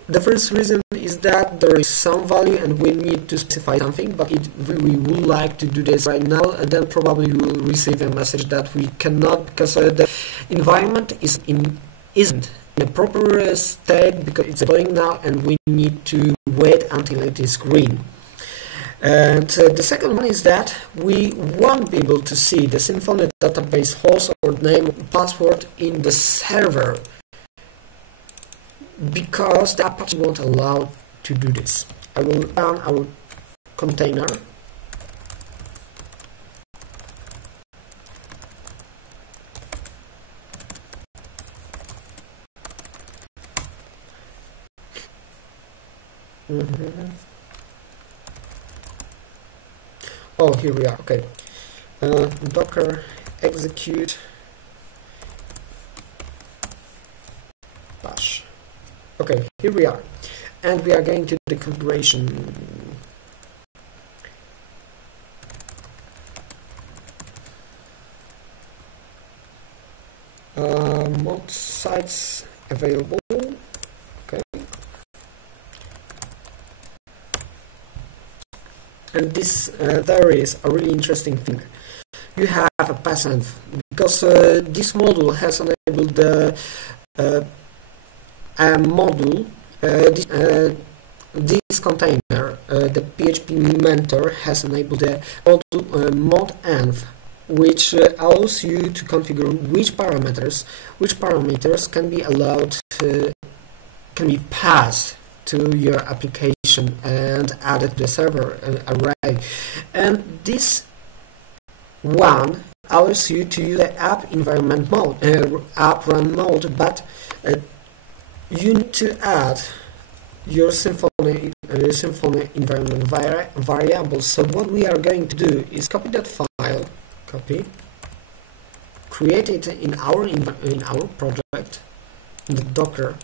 The first reason is that there is some value and we need to specify something, but if we would like to do this right now, then probably we will receive a message that we cannot because the environment isn't in a proper state because it's playing now and we need to wait until it is green. And the second one is that we won't be able to see the Symfony database host or name password in the server because the Apache won't allow to do this. I will run our container. Oh, here we are. Okay. Docker execute bash. Okay, here we are. And we are going to the configuration. Mod sites available. Okay. And this there is a really interesting thing. You have a passive because this module has enabled the module. This container, the PHP mentor, has enabled the module mod-env, which allows you to configure which parameters can be allowed can be passed to your application and added to the server array. And this one allows you to use the app environment mode, app run mode, but you need to add your Symfony environment variables. So what we are going to do is copy that file, create it in our project, in the Docker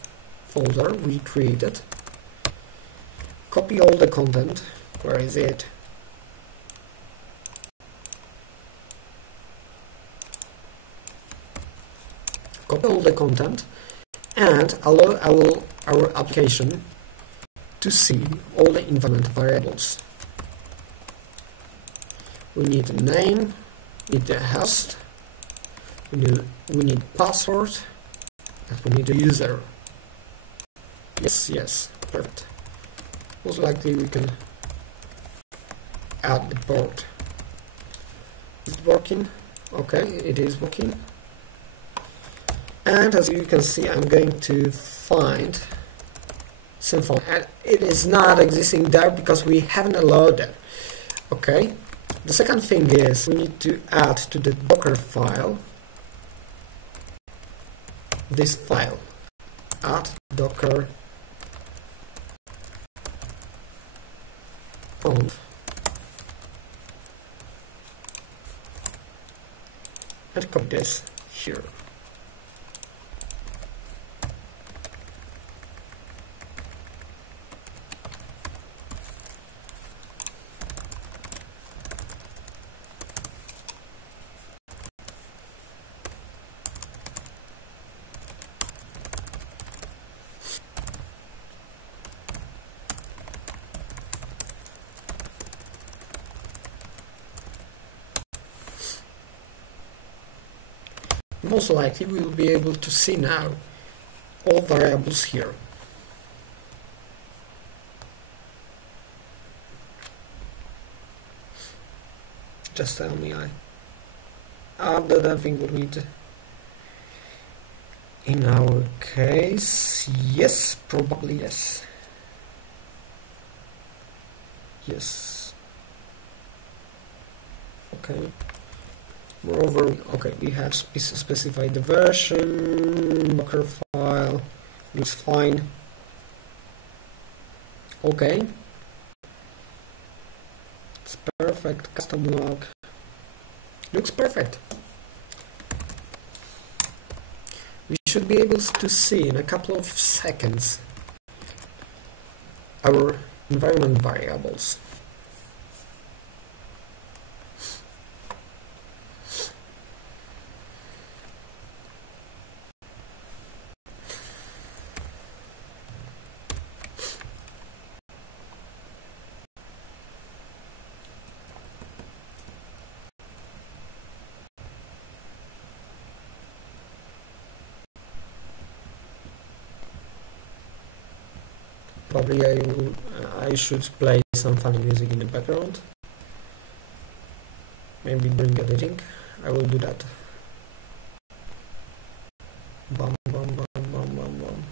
folder we created. Copy all the content. Where is it? Copy all the content and allow our application to see all the environment variables. We need a name, we need the host, we need password, and we need a user. Yes, perfect. Most likely we can add the port. Is it working? Okay, it is working. And as you can see, I'm going to find Symfony, and it is not existing there because we haven't allowed it. Okay. The second thing is we need to add to the Docker file this file, add docker conf, and copy this here. Most likely we will be able to see now all variables here. Just tell me I added everything what we need. In our case, yes, probably yes. Yes. Okay. Moreover, okay, we have specified the version, Docker file, looks fine. Okay. It's perfect, custom log. Looks perfect. We should be able to see in a couple of seconds our environment variables. Probably I should play some funny music in the background. Maybe during editing, I will do that. Bum, bum, bum, bum, bum, bum.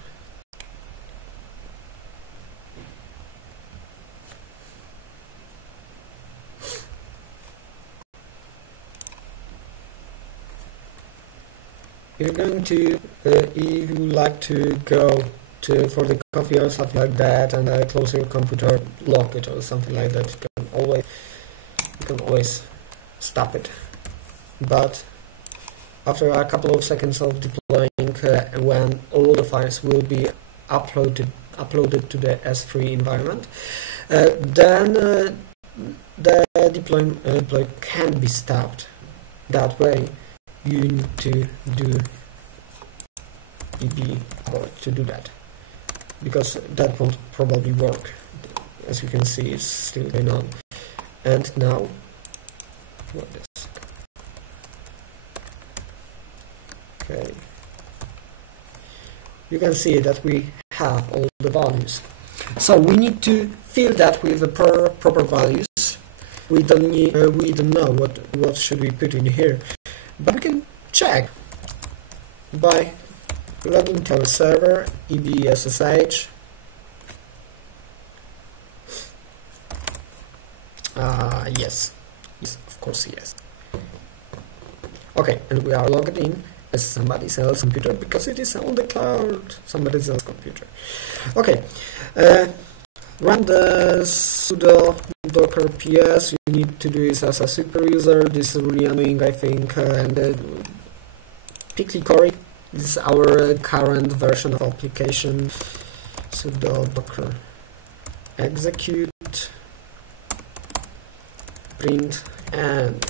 If you like to go for the coffee or something like that, and close your computer, lock it or something like that, you can always stop it. But after a couple of seconds of deploying, when all the files will be uploaded to the S3 environment, then the deploy can be stopped. That way, you need to do EB to do that, because that won't probably work. As you can see, it's still going on. And now, what is? Okay, you can see that we have all the values. So we need to fill that with the proper values. We don't know what should we put in here, but we can check by logging to our server, EBSSH. Yes, of course, yes. Okay, and we are logged in as somebody else's computer because it is on the cloud, somebody else's computer. Okay, run the sudo docker ps. You need to do this as a super user. This is really annoying, I think. And pickly Cory. This is our current version of application. Sudo docker execute print and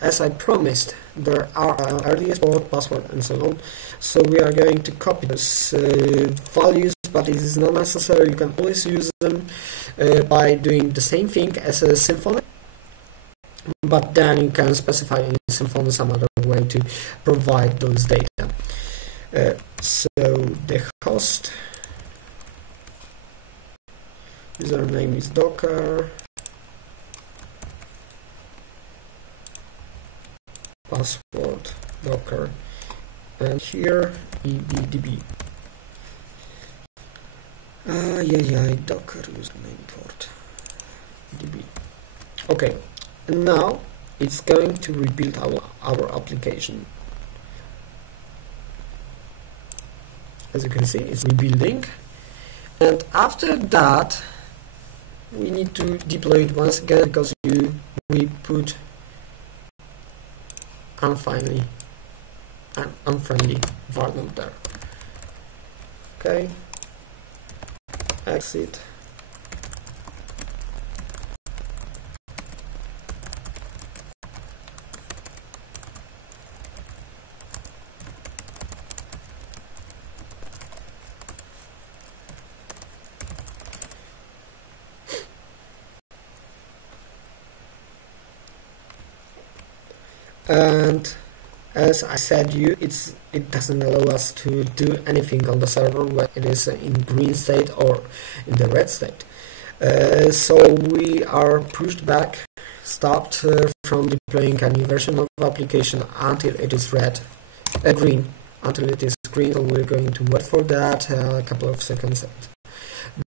as I promised, there are earliest password and so on. So we are going to copy those values, but it is not necessary. You can always use them by doing the same thing as a Symfony, but then you can specify in Symfony some other way to provide those data. So the host username is docker, password docker, and here ebdb. Docker username port db. Okay, and now it's going to rebuild our application. As you can see, it's rebuilding, and after that we need to deploy it once again because we put unfriendly variable there. Okay, exit. And as I said, it doesn't allow us to do anything on the server when it is in green state or in the red state. So we are pushed back, stopped from deploying any version of application until it is green. Until it is green, so we're going to wait for that a couple of seconds.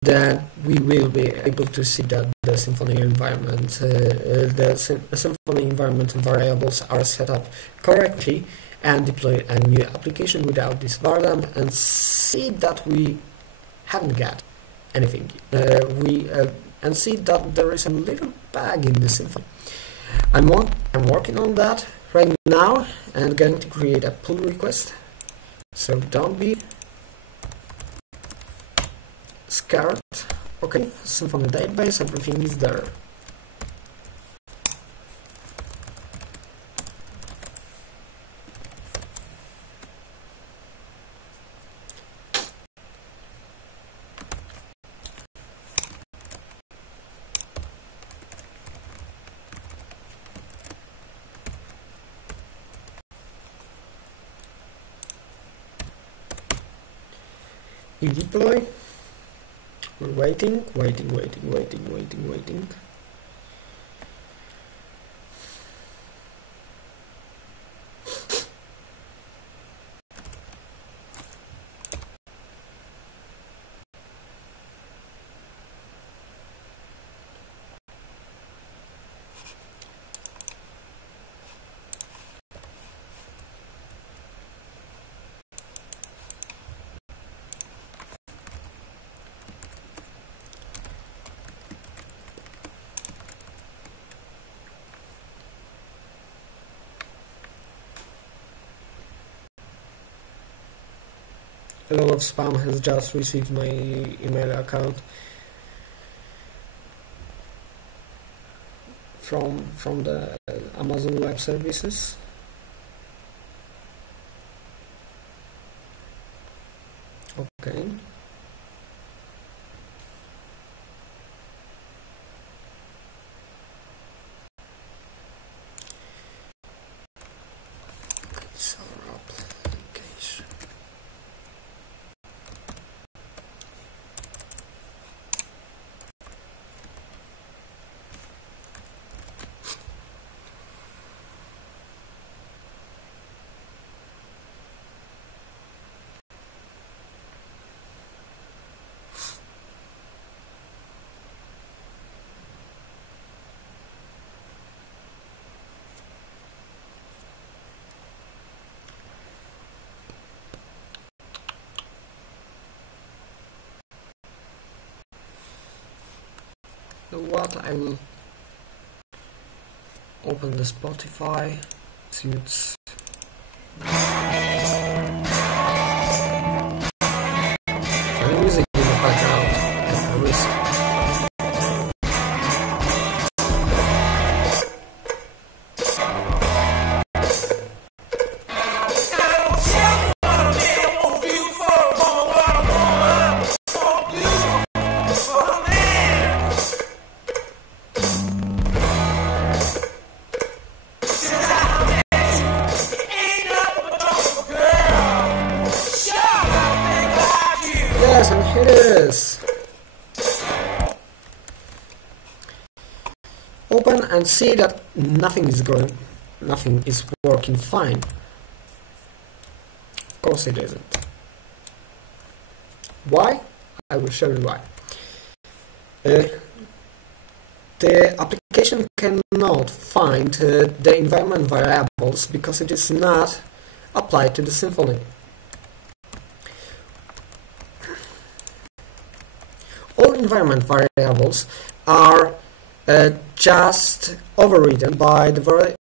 Then we will be able to see that the Symfony environment, Symfony environment variables are set up correctly, and deploy a new application without this vardan, and see that we haven't got anything. And see that there is a little bug in the Symfony. I'm working on that right now and going to create a pull request. So don't be scared. Okay, Symfony database, everything is there. You deploy. We're waiting. A lot of spam has just received my email account from the Amazon Web Services. Okay. So application. What I will open the Spotify, see it's music in the background at risk. Yes, and here it is. Open and see that nothing is working fine. Of course it isn't. Why? I will show you why. The application cannot find the environment variables because it is not applied to the Symfony. All environment variables are just overridden by the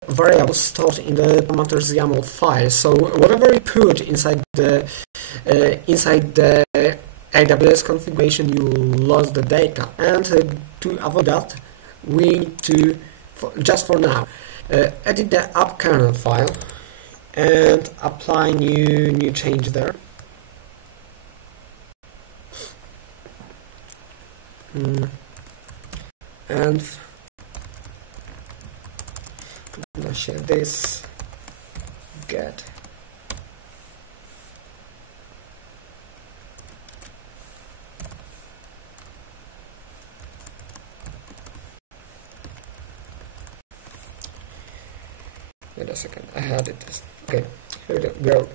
variables stored in the parameters YAML file. So whatever you put inside the AWS configuration, you lose the data. And to avoid that, we need to, just for now, edit the app kernel file and apply new change there. And I'm gonna share this. Get wait a second, I had it. Okay, here we go.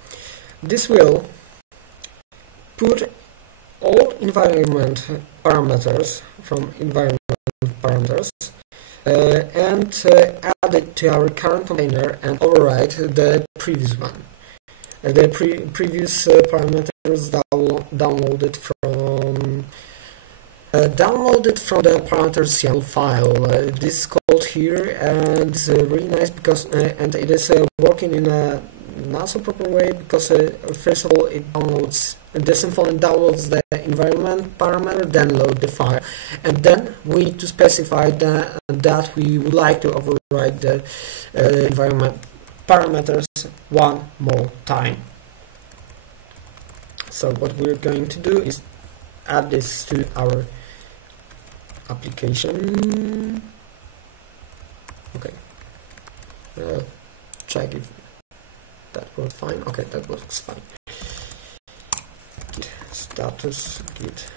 This will put all environment parameters from environment parameters and add it to our current container and override the previous one. The previous parameters downloaded from the parameters YAML file. This is called here, and it's really nice because and it is working in a not so proper way because first of all it downloads the Symfony downloads the environment parameter, then load the file, and then we need to specify that we would like to override the environment parameters one more time. So what we're going to do is add this to our application. Okay, check if that works fine. Okay, that works fine. Git status, git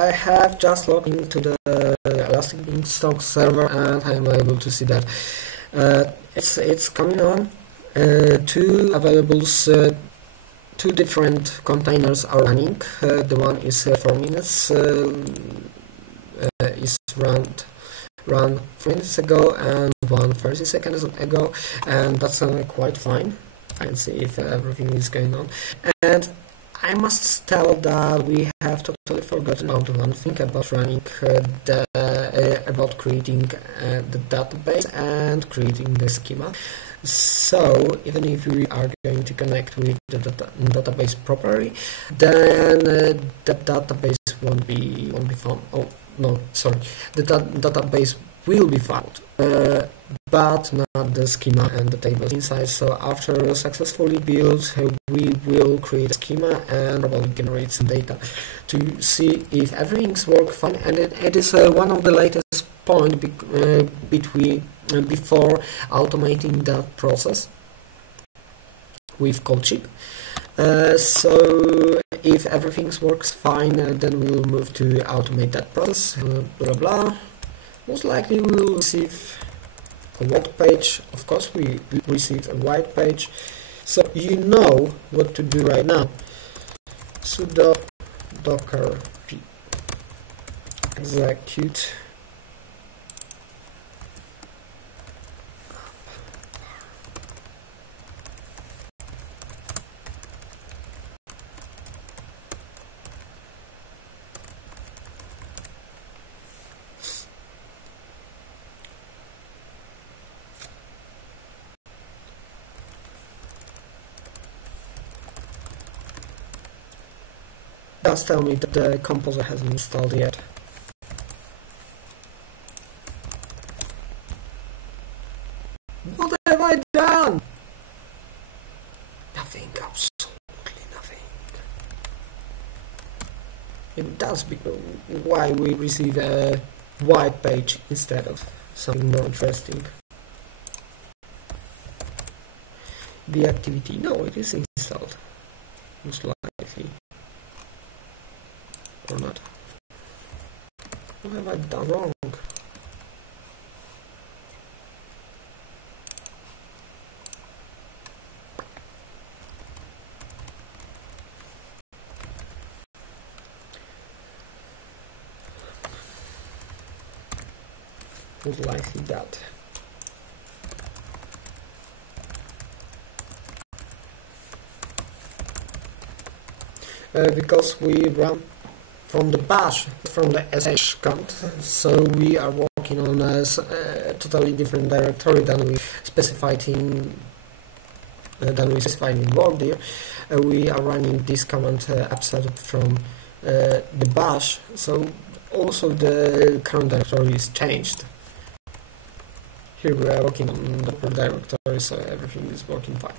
I have just logged into the Elastic Beanstalk server and I am able to see that it's coming on. Two availables, two different containers are running. The one is 4 minutes, is run 3 minutes ago, and one 30 seconds ago, and that's quite fine. I can see if everything is going on. And I must tell that we have totally forgotten about one thing about running about creating the database and creating the schema. So even if we are going to connect with the database properly, then the database won't be found. Oh no, sorry, the database will be found, but not the schema and the tables inside. So after successfully built, we will create a schema and probably generate some data to see if everything's work fine. And it is one of the latest point before automating that process with Codeship. So if everything works fine, then we will move to automate that process. Blah blah. Most likely we will receive a white page. Of course, we receive a white page. So you know what to do right now. Sudo docker p execute does tell me that the composer hasn't installed yet. What have I done? Nothing, absolutely nothing. It does because why we receive a white page instead of something more interesting. The activity, no, it is installed, most likely. Or not. What have I done wrong? Most likely that. Because we run from the bash, from the sh command, so we are working on a totally different directory than we specified in Word here. We are running this command upset from the bash, so also the current directory is changed. Here we are working on the directory, so everything is working fine.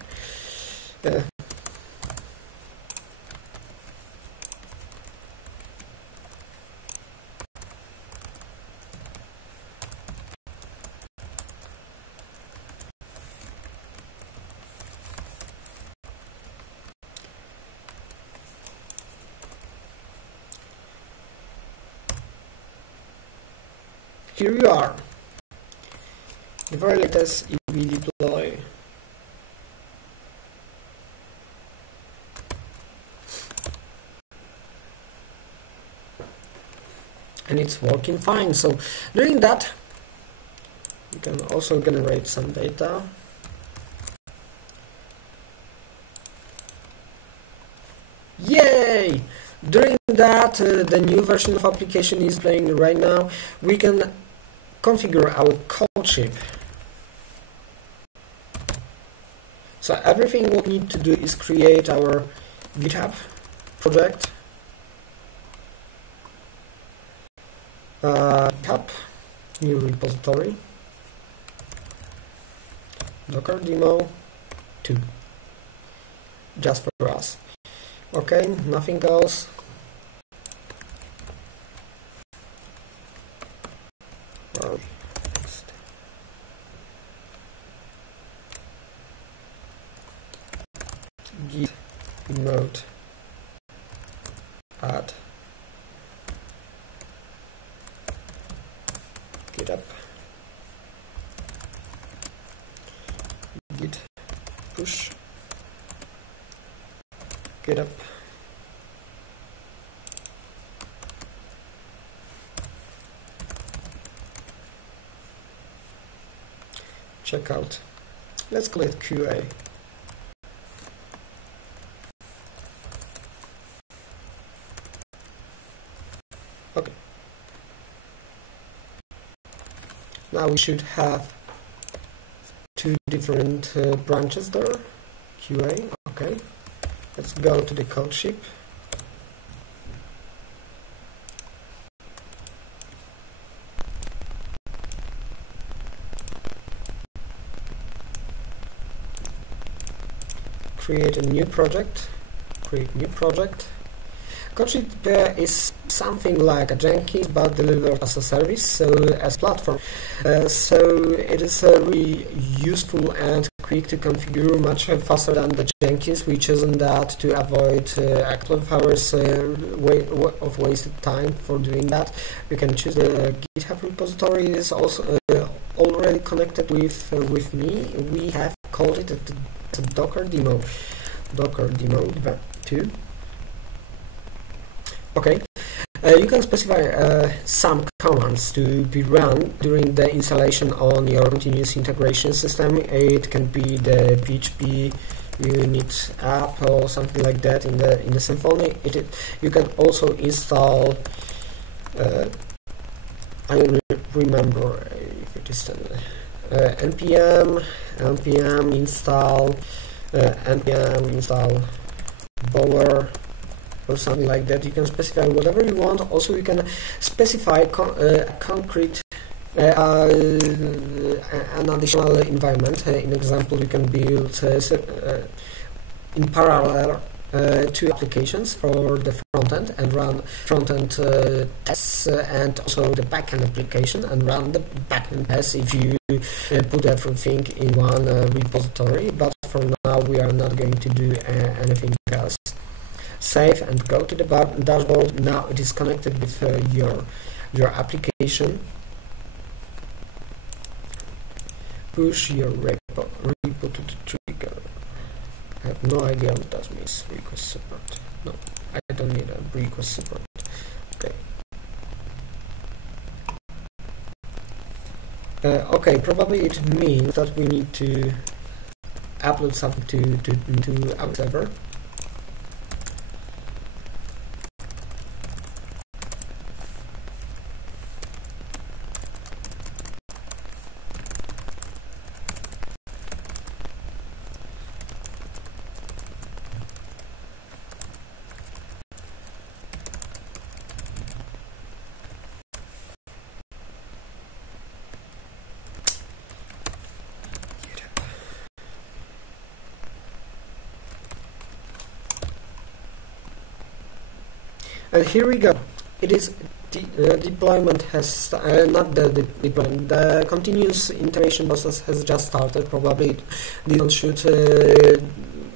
Here you are, the very latest EB deploy. And it's working fine. So doing that, you can also generate some data. Yay! During that, the new version of application is playing right now. We can configure our Codeship. So everything we need to do is create our GitHub project, GitHub, new repository, Docker demo 2, just for us. Okay, nothing else. Git remote add Yep. Checkout. Let's call it QA. Okay. Now we should have two different branches there. QA. Okay. Let's go to the Codeship. Create a new project. Create new project. Codeship is something like a Jenkins but delivered as a service, so as platform. So it is really useful and quick to configure, much faster than the Jenkins. We chosen that to avoid a couple of hours of wasted time for doing that. You can choose the GitHub repository. It is also already connected with me. We have called it a Docker demo. Docker demo 2. Okay, you can specify some commands to be run during the installation on your continuous integration system. It can be the PHP unit app or something like that in the Symfony. You can also install. I don't remember if it is npm install npm install bower or something like that. You can specify whatever you want. Also, you can specify concrete an additional environment. In example, you can build in parallel two applications for the front end and run front end tests, and also the backend application and run the backend tests if you put everything in one repository. But for now, we are not going to do anything else. Save and go to the dashboard. Now it is connected with your application. Push your repo to the trigger. I have no idea what that means. Request support. No, I don't need a request support. Okay. Okay, probably it means that we need to upload something to our server. And here we go. It is deployment has not the deployment. The continuous integration process has just started. Probably it should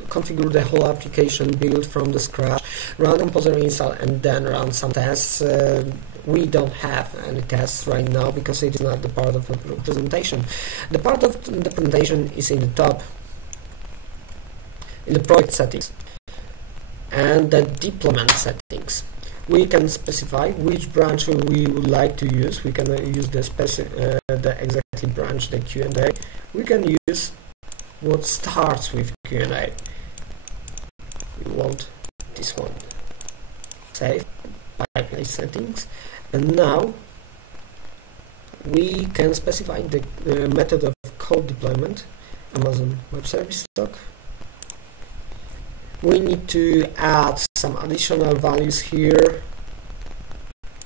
configure the whole application, build from the scratch, run composer install, and then run some tests. We don't have any tests right now because it is not the part of the presentation. The part of the presentation is in the top, in the project settings and the deployment settings. We can specify which branch we would like to use. We can use the exactly branch, the Q&A. We can use what starts with Q&A. We want this one. Save, pipeline settings, and now we can specify the method of code deployment, Amazon Web Service stock. We need to add some additional values here.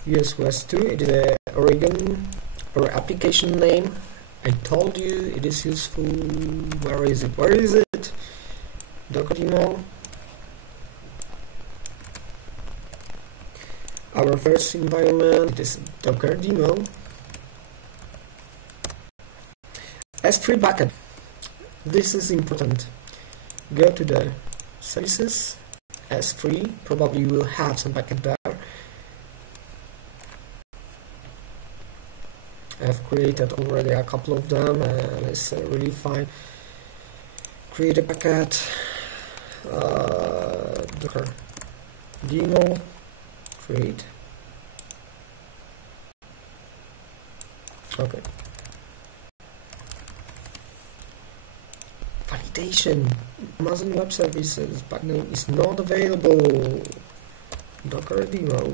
US West 2, it is a Oregon or application name. I told you it is useful. Where is it? Where is it? Docker demo. Our first environment, it is Docker demo. S3 bucket. This is important. Go to the services, S3, probably you will have some bucket there. I've created already a couple of them. Let's really find, create a bucket, docker demo create. Okay. Validation. Amazon Web Services backname is not available. Docker demo.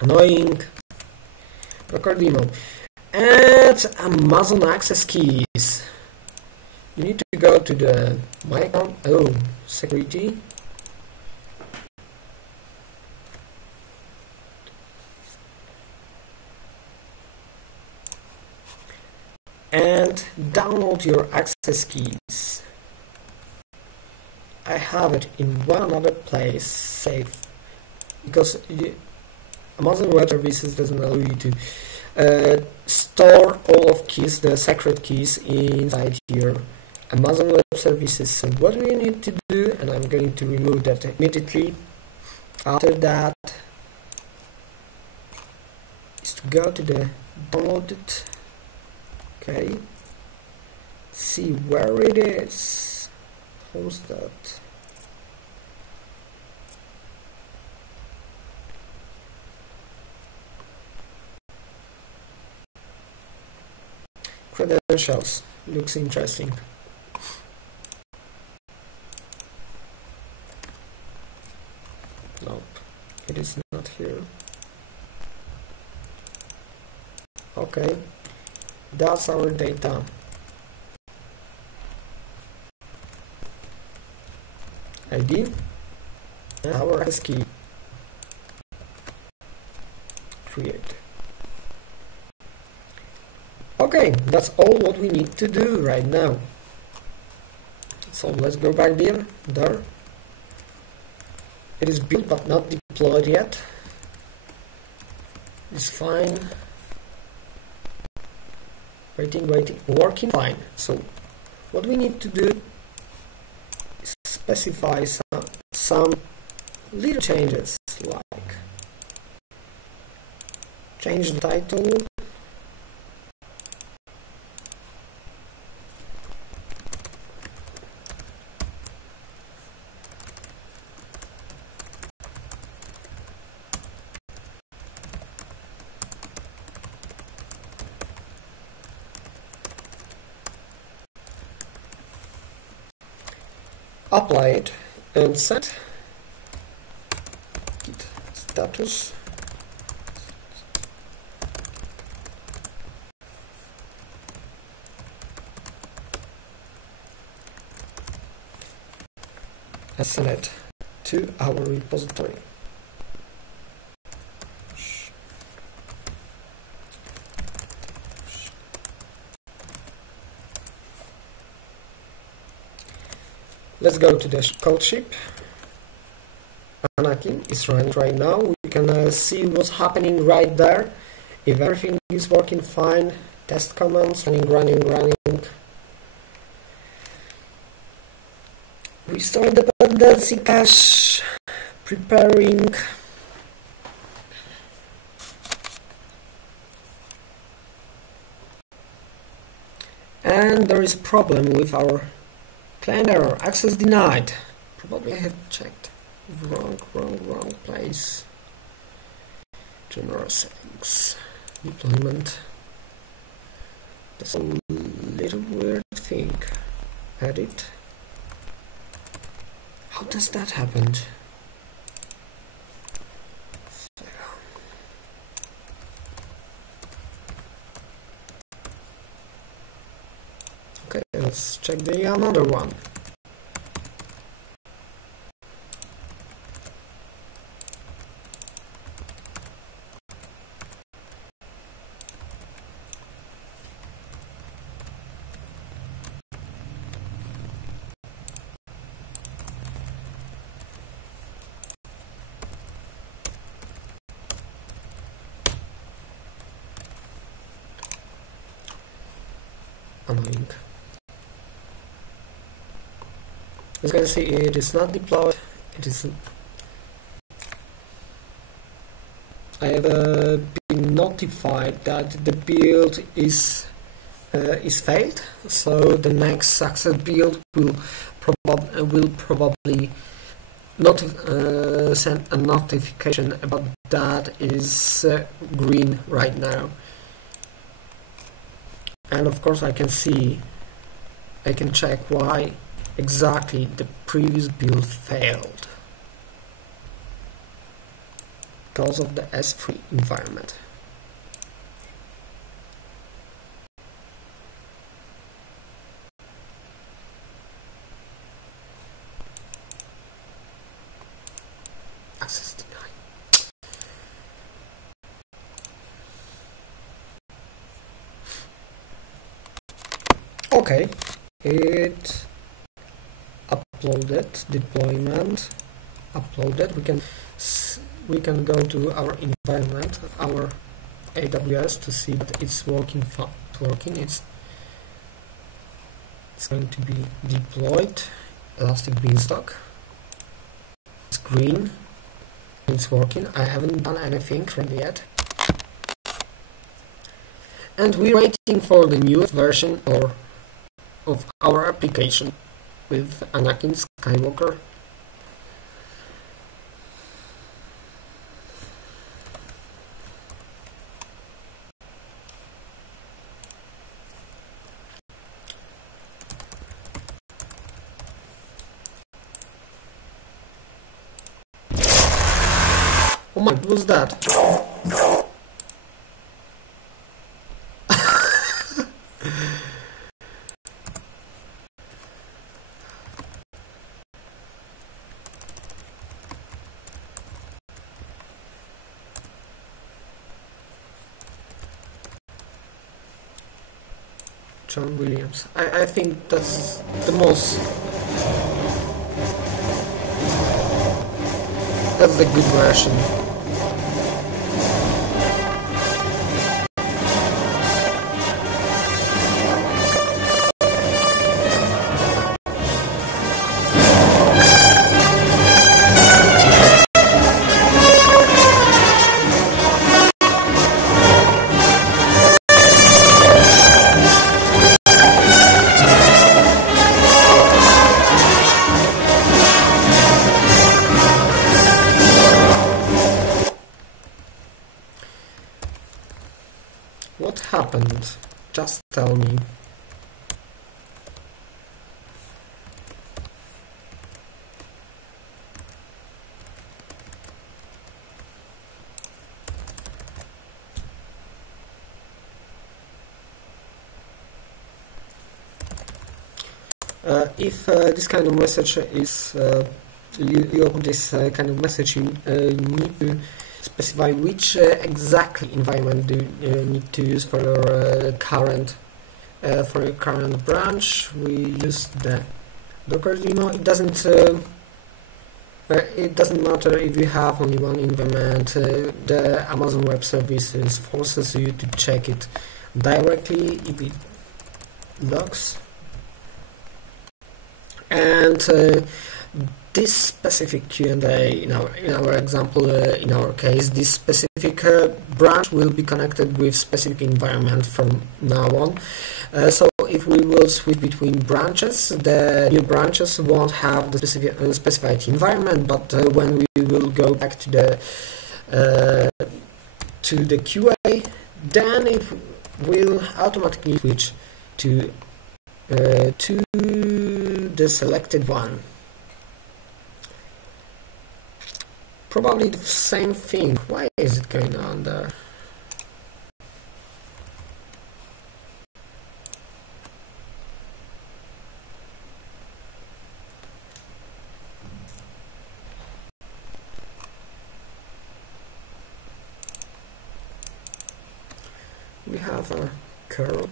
Annoying. Docker demo. And Amazon access keys. You need to go to the my account. Oh, security. And download your access keys. I have it in one other place safe because Amazon Web Services doesn't allow you to store all of keys, the secret keys inside your Amazon Web Services. So what do you need to do? And I'm going to remove that immediately. After that is to go to the downloaded. Okay, see where it is. How's that? Credentials looks interesting. Nope, it is not here. Okay. That's our data. ID and our access key. Create. Okay, that's all what we need to do right now. So let's go back there. It is built but not deployed yet. It's fine. Waiting, working fine. So what we need to do is specify some little changes, like change the title, apply it, and set git status assign it to our repository. Let's go to the Codeship. Anakin is running right now. We can see what's happening right there. If everything is working fine, test commands running. Restore dependency cache, preparing. And there is a problem with our client error, access denied. Probably I have checked wrong place. General settings, deployment. That's a little weird thing. Edit. How does that happen? Okay, let's check the another one. Annoying. As you can see, it is not deployed. It is. I have been not notified that the build is failed. So the next success build will probably not send a notification about that is green right now. And of course I can check why exactly the previous build failed. Because of the S3 environment. Access denied. Okay, it uploaded, deployment uploaded. We can go to our environment, our AWS, to see that it's working. It's going to be deployed. Elastic Beanstalk. It's green. It's working. I haven't done anything really yet. And we're waiting for the newest version of our application with Anakin Skywalker. Oh my, what was that? John Williams. I think that's the most... That's the good version. What happened? Just tell me. If this kind of message is this kind of message, you need to specify which exactly environment do you need to use for your current branch. We use the Docker demo. It doesn't matter if you have only one environment. The Amazon Web Services forces you to check it directly if it logs. And this specific Q&A, in our example, in our case, this specific branch will be connected with specific environment from now on. So if we will switch between branches, the new branches won't have the specified environment, but when we will go back to the QA, then it will automatically switch to the selected one. Probably the same thing. Why is it going on there? We have a curl.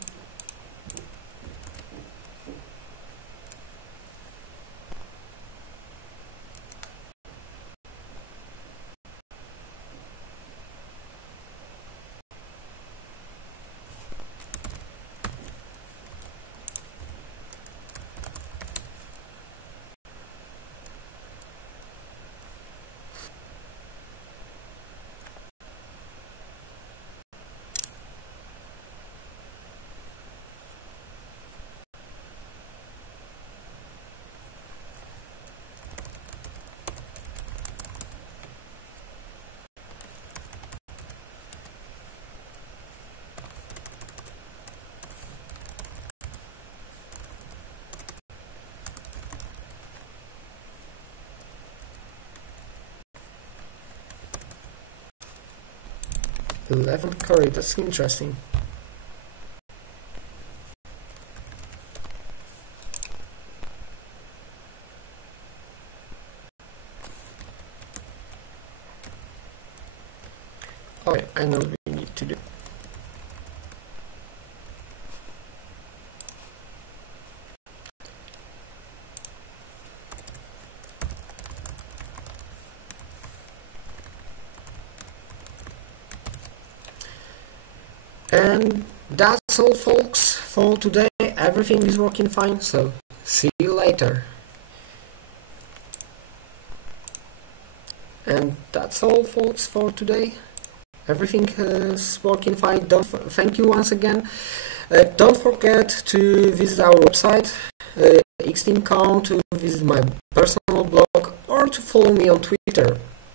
11th query, that's interesting. Okay, I know what we need to do. And that's all, folks, for today. Everything is working fine, so see you later. And that's all, folks, for today. Everything is working fine. Thank you once again. Don't forget to visit our website, xteam.com, to visit my personal blog, or to follow me on Twitter.